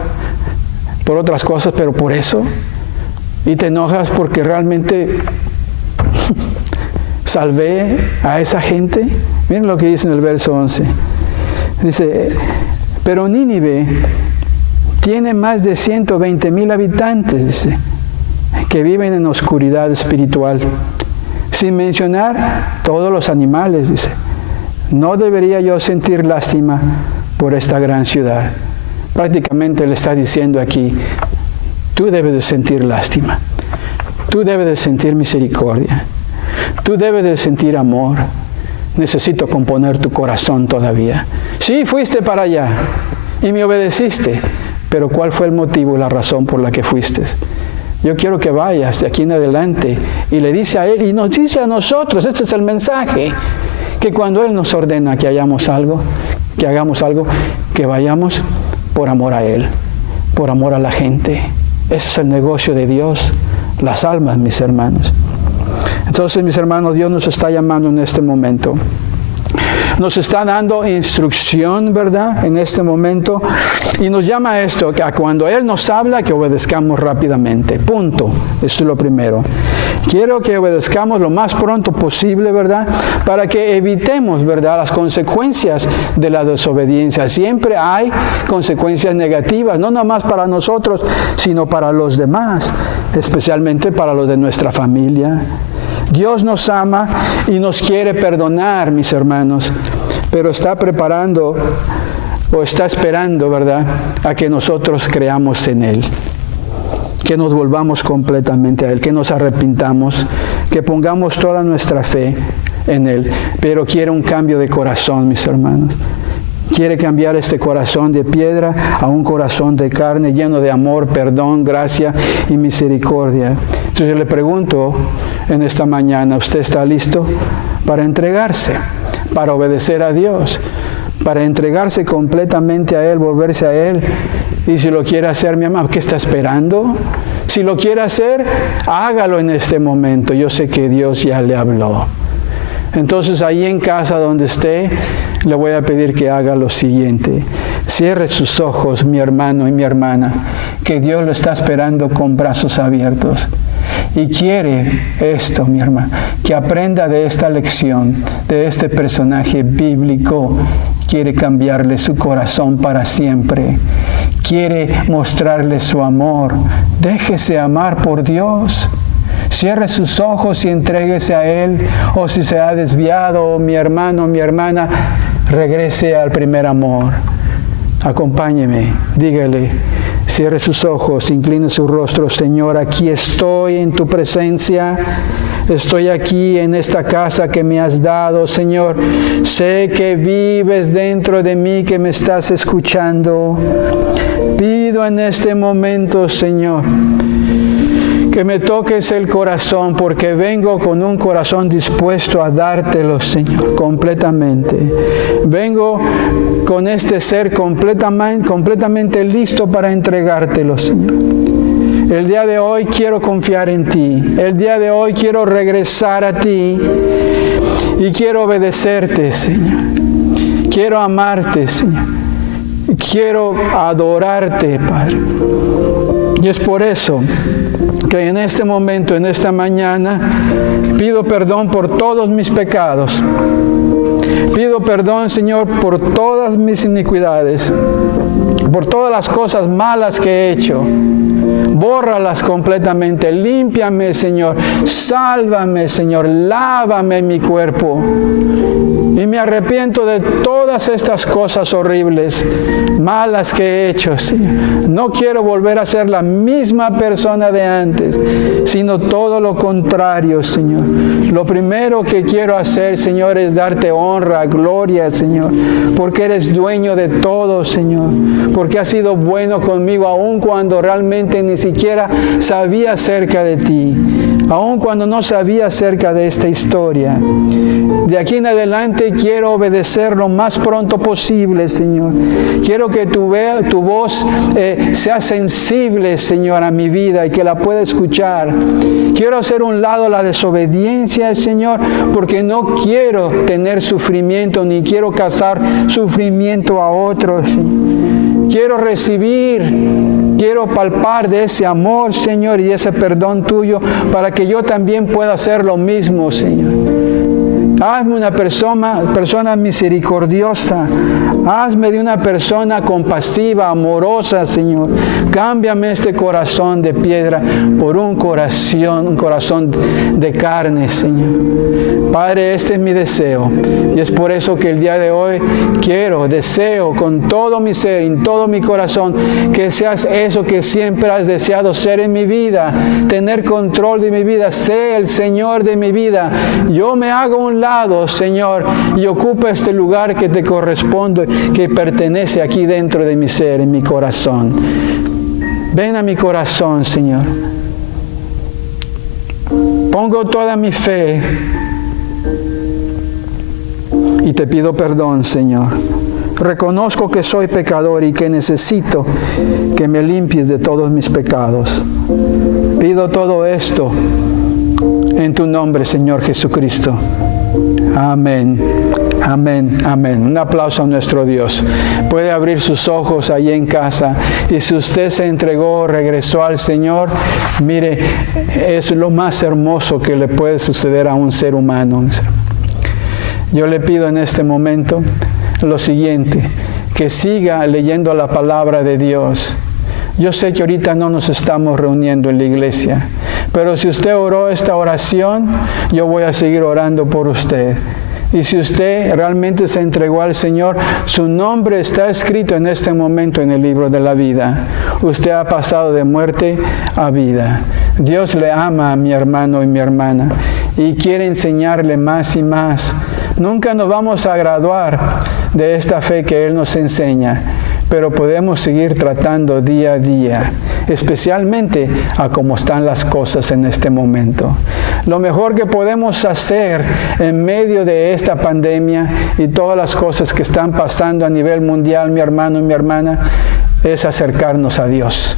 Por otras cosas, pero por eso. Y te enojas porque realmente salvé a esa gente. Miren lo que dice en el verso 11. Dice: pero Nínive tiene más de 120,000 habitantes, dice, que viven en oscuridad espiritual, sin mencionar todos los animales, dice. ¿No debería yo sentir lástima por esta gran ciudad? Prácticamente le está diciendo aquí, tú debes de sentir lástima, tú debes de sentir misericordia, tú debes de sentir amor. Necesito componer tu corazón todavía. Sí, fuiste para allá y me obedeciste, pero ¿cuál fue el motivo y la razón por la que fuiste? Yo quiero que vayas de aquí en adelante. Y le dice a él y nos dice a nosotros, este es el mensaje, que cuando Él nos ordena que hagamos algo, que vayamos por amor a Él, por amor a la gente. Ese es el negocio de Dios, las almas, mis hermanos. Entonces, mis hermanos, Dios nos está llamando en este momento. Nos está dando instrucción, ¿verdad? En este momento. Y nos llama a esto, que cuando Él nos habla, que obedezcamos rápidamente. Punto. Eso es lo primero. Quiero que obedezcamos lo más pronto posible, ¿verdad? Para que evitemos, ¿verdad?, las consecuencias de la desobediencia. Siempre hay consecuencias negativas, no nada más para nosotros, sino para los demás, especialmente para los de nuestra familia. Dios nos ama y nos quiere perdonar, mis hermanos, pero está preparando o está esperando, ¿verdad?, a que nosotros creamos en Él. que nos volvamos completamente a Él, que nos arrepintamos, que pongamos toda nuestra fe en Él. Pero quiere un cambio de corazón, mis hermanos. Quiere cambiar este corazón de piedra a un corazón de carne lleno de amor, perdón, gracia y misericordia. Entonces le pregunto en esta mañana, ¿usted está listo para entregarse, para obedecer a Dios, para entregarse completamente a Él, volverse a Él? Y si lo quiere hacer, mi amado, ¿qué está esperando? Si lo quiere hacer, hágalo en este momento. Yo sé que Dios ya le habló. Entonces, ahí en casa donde esté, le voy a pedir que haga lo siguiente. Cierre sus ojos, mi hermano y mi hermana, que Dios lo está esperando con brazos abiertos. Y quiere esto, mi hermano, que aprenda de esta lección, de este personaje bíblico. Quiere cambiarle su corazón para siempre. Quiere mostrarle su amor. Déjese amar por Dios. Cierre sus ojos y entréguese a Él. O si se ha desviado, mi hermano, mi hermana, regrese al primer amor. Acompáñeme, dígale, cierre sus ojos, incline su rostro. Señor, aquí estoy en tu presencia. Estoy aquí en esta casa que me has dado, Señor. Sé que vives dentro de mí, que me estás escuchando. Pido en este momento, Señor, que me toques el corazón, porque vengo con un corazón dispuesto a dártelo, Señor, completamente. Vengo con este ser completamente listo para entregártelo, Señor. El día de hoy quiero confiar en ti. El día de hoy quiero regresar a ti y quiero obedecerte, Señor. Quiero amarte, Señor. Quiero adorarte, Padre. Y es por eso que en este momento, en esta mañana, pido perdón por todos mis pecados. Pido perdón, Señor, por todas mis iniquidades, por todas las cosas malas que he hecho. Bórralas completamente. Límpiame, Señor. Sálvame, Señor. Lávame mi cuerpo. Y me arrepiento de todas estas cosas horribles, malas que he hecho, Señor. No quiero volver a ser la misma persona de antes, sino todo lo contrario, Señor. Lo primero que quiero hacer, Señor, es darte honra, gloria, Señor, porque eres dueño de todo, Señor. Porque has sido bueno conmigo, aun cuando realmente ni siquiera sabía acerca de ti, aun cuando no sabía acerca de esta historia. De aquí en adelante quiero obedecer lo más pronto posible, Señor. Quiero que tu voz sea sensible, Señor, a mi vida y que la pueda escuchar. Quiero hacer un lado la desobediencia, Señor, porque no quiero tener sufrimiento ni quiero causar sufrimiento a otros, Señor. Quiero recibir, quiero palpar de ese amor, Señor, y ese perdón tuyo para que yo también pueda hacer lo mismo, Señor. Hazme una persona misericordiosa. Hazme de una persona compasiva, amorosa, Señor. Cámbiame este corazón de piedra por un corazón de carne, Señor. Padre, este es mi deseo. Y es por eso que el día de hoy deseo con todo mi ser, en todo mi corazón, que seas eso que siempre has deseado ser en mi vida. Tener control de mi vida. Sé el Señor de mi vida. Yo me hago un lado, Señor, y ocupa este lugar que te corresponde, que pertenece aquí dentro de mi ser, en mi corazón. Ven a mi corazón, Señor. Pongo toda mi fe y te pido perdón, Señor. Reconozco que soy pecador y que necesito que me limpies de todos mis pecados. Pido todo esto en tu nombre, Señor Jesucristo. Amén, amén, amén. Un aplauso a nuestro Dios. Puede abrir sus ojos ahí en casa. Y si usted se entregó, regresó al Señor, mire, es lo más hermoso que le puede suceder a un ser humano. Yo le pido en este momento lo siguiente, que siga leyendo la palabra de Dios. Yo sé que ahorita no nos estamos reuniendo en la iglesia, pero si usted oró esta oración, yo voy a seguir orando por usted. Y si usted realmente se entregó al Señor, su nombre está escrito en este momento en el libro de la vida. Usted ha pasado de muerte a vida. Dios le ama a mi hermano y mi hermana y quiere enseñarle más y más. Nunca nos vamos a graduar de esta fe que Él nos enseña, pero podemos seguir tratando día a día, especialmente a cómo están las cosas en este momento. Lo mejor que podemos hacer en medio de esta pandemia y todas las cosas que están pasando a nivel mundial, mi hermano y mi hermana, es acercarnos a Dios.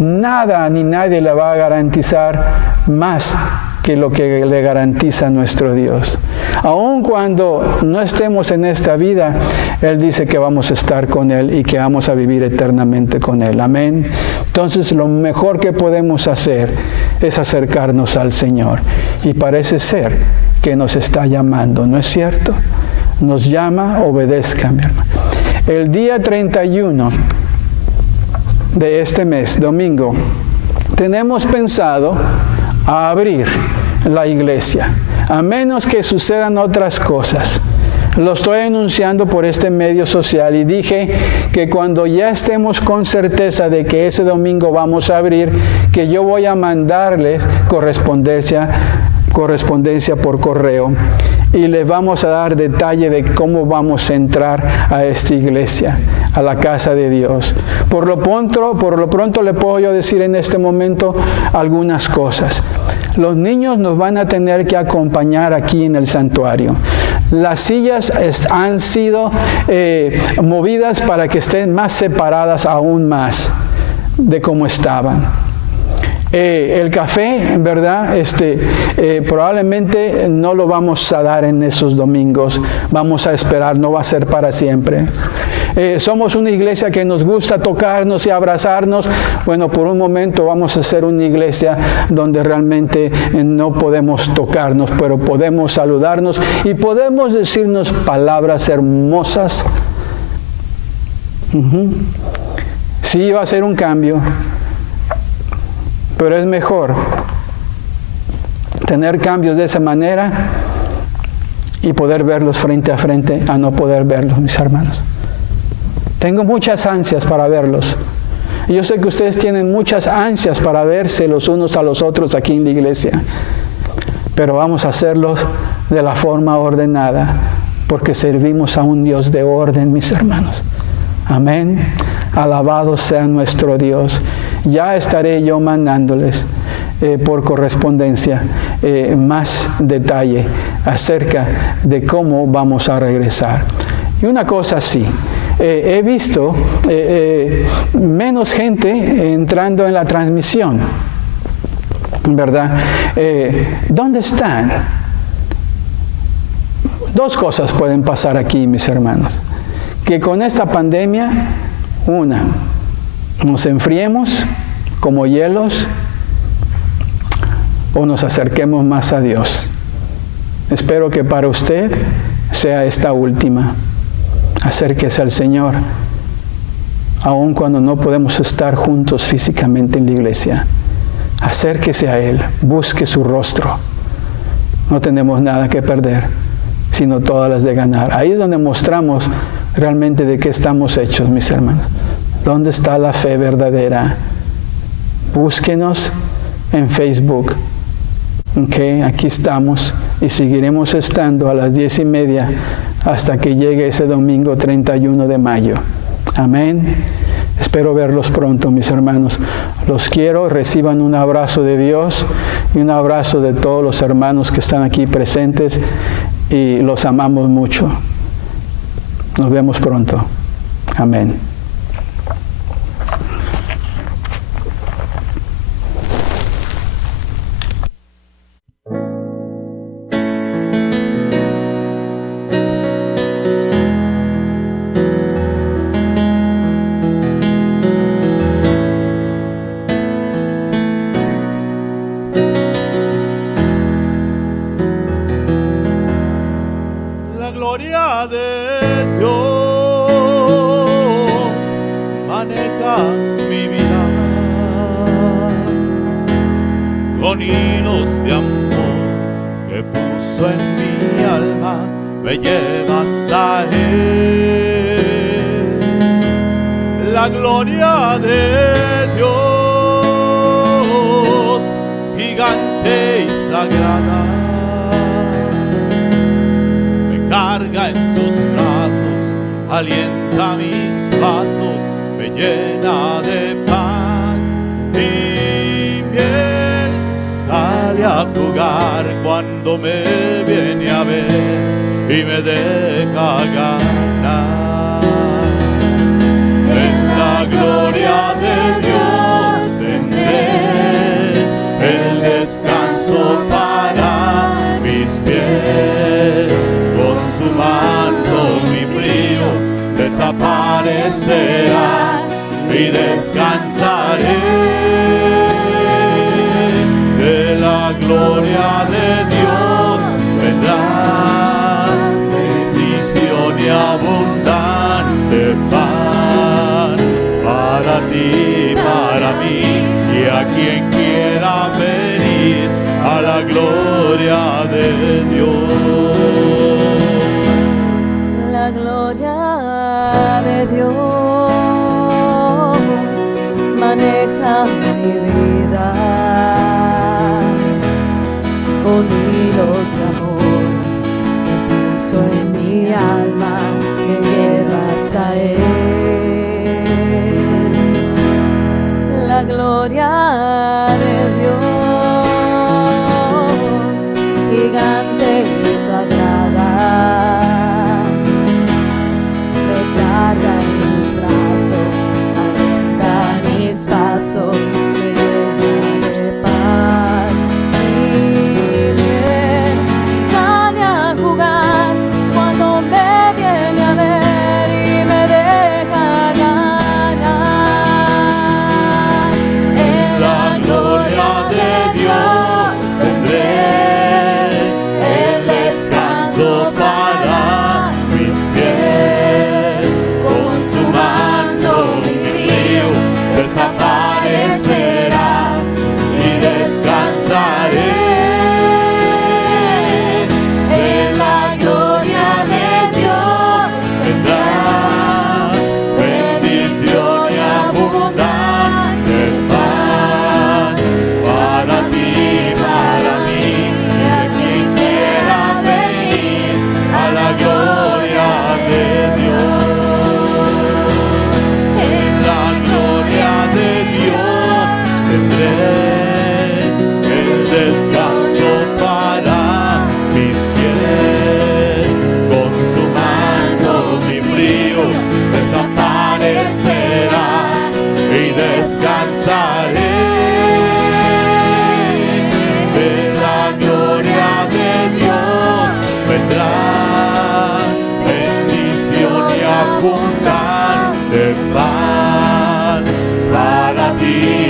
Nada ni nadie le va a garantizar más que lo que le garantiza nuestro Dios. Aun cuando no estemos en esta vida, Él dice que vamos a estar con Él y que vamos a vivir eternamente con Él. Amén. Entonces, lo mejor que podemos hacer es acercarnos al Señor. Y parece ser que nos está llamando, ¿no es cierto? Nos llama, obedezca, mi hermano. El día 31 de este mes, domingo, tenemos pensado a abrir la iglesia, a menos que sucedan otras cosas. Lo estoy anunciando por este medio social y dije que cuando ya estemos con certeza de que ese domingo vamos a abrir, que yo voy a mandarles correspondencia por correo y les vamos a dar detalle de cómo vamos a entrar a esta iglesia, a la casa de Dios. Por lo pronto le puedo yo decir en este momento algunas cosas. Los niños nos van a tener que acompañar aquí en el santuario. Las sillas han sido movidas para que estén más separadas aún más de cómo estaban. El café, ¿verdad? Probablemente no lo vamos a dar en esos domingos. Vamos a esperar, no va a ser para siempre. Somos una iglesia que nos gusta tocarnos y abrazarnos. Bueno, por un momento vamos a ser una iglesia donde realmente no podemos tocarnos, pero podemos saludarnos y podemos decirnos palabras hermosas. Sí, va a ser un cambio. Pero es mejor tener cambios de esa manera y poder verlos frente a frente a no poder verlos, mis hermanos. Tengo muchas ansias para verlos. Y yo sé que ustedes tienen muchas ansias para verse los unos a los otros aquí en la iglesia. Pero vamos a hacerlos de la forma ordenada, porque servimos a un Dios de orden, mis hermanos. Amén. Alabado sea nuestro Dios. Ya estaré yo mandándoles por correspondencia más detalle acerca de cómo vamos a regresar. Y una cosa sí, he visto menos gente entrando en la transmisión, ¿verdad? ¿Dónde están? Dos cosas pueden pasar aquí, mis hermanos. Que con esta pandemia, nos enfriemos como hielos o nos acerquemos más a Dios. Espero que para usted sea esta última. Acérquese al Señor, aun cuando no podemos estar juntos físicamente en la iglesia. Acérquese a Él, busque su rostro. No tenemos nada que perder, sino todas las de ganar. Ahí es donde mostramos realmente de qué estamos hechos, mis hermanos. ¿Dónde está la fe verdadera? Búsquenos en Facebook. Okay, aquí estamos y seguiremos estando a las 10:30 hasta que llegue ese domingo 31 de mayo. Amén. Espero verlos pronto, mis hermanos. Los quiero. Reciban un abrazo de Dios y un abrazo de todos los hermanos que están aquí presentes y los amamos mucho. Nos vemos pronto. Amén. La gloria de Dios maneja mi vida con hilos de amor que puso puso en mi alma me lleva hasta Él. La gloria de Dios, gigante y sagrada, me carga en sus brazos, alienta mis pasos, me llena de paz y miel. Sale a jugar cuando me viene a ver y me deja ganar. En la gloria de Dios tendré el descanso para mis pies. Consumando mi frío desaparecerá y descansaré. De la gloria de Dios vendrá bendición y abundante pan para ti, para mí y a quien quiera venir a la gloria de Dios. La gloria de Dios maneja mi vida. Con hilos de amor me puso en mi alma, me lleva hasta Él. La gloria de Dios, gigante y sagrada, me carga en sus brazos, alienta mis pasos, me llena de paz y bien. Sale a jugar cuando me viene a ver y me deja ganar. En la gloria de Dios tendré el descanso para mis pies. Consumando mi frío desaparecerá y descansaré. En la gloria de Dios vendrá bendición y abundante pan para ti, para mí y a quien quiera venir a la gloria de Dios. En la gloria de Dios tendré el descanso para mis pies. Consumando mi frío desaparecerá y descansaré. De la gloria de Dios vendrá bendición y abundante pan para ti,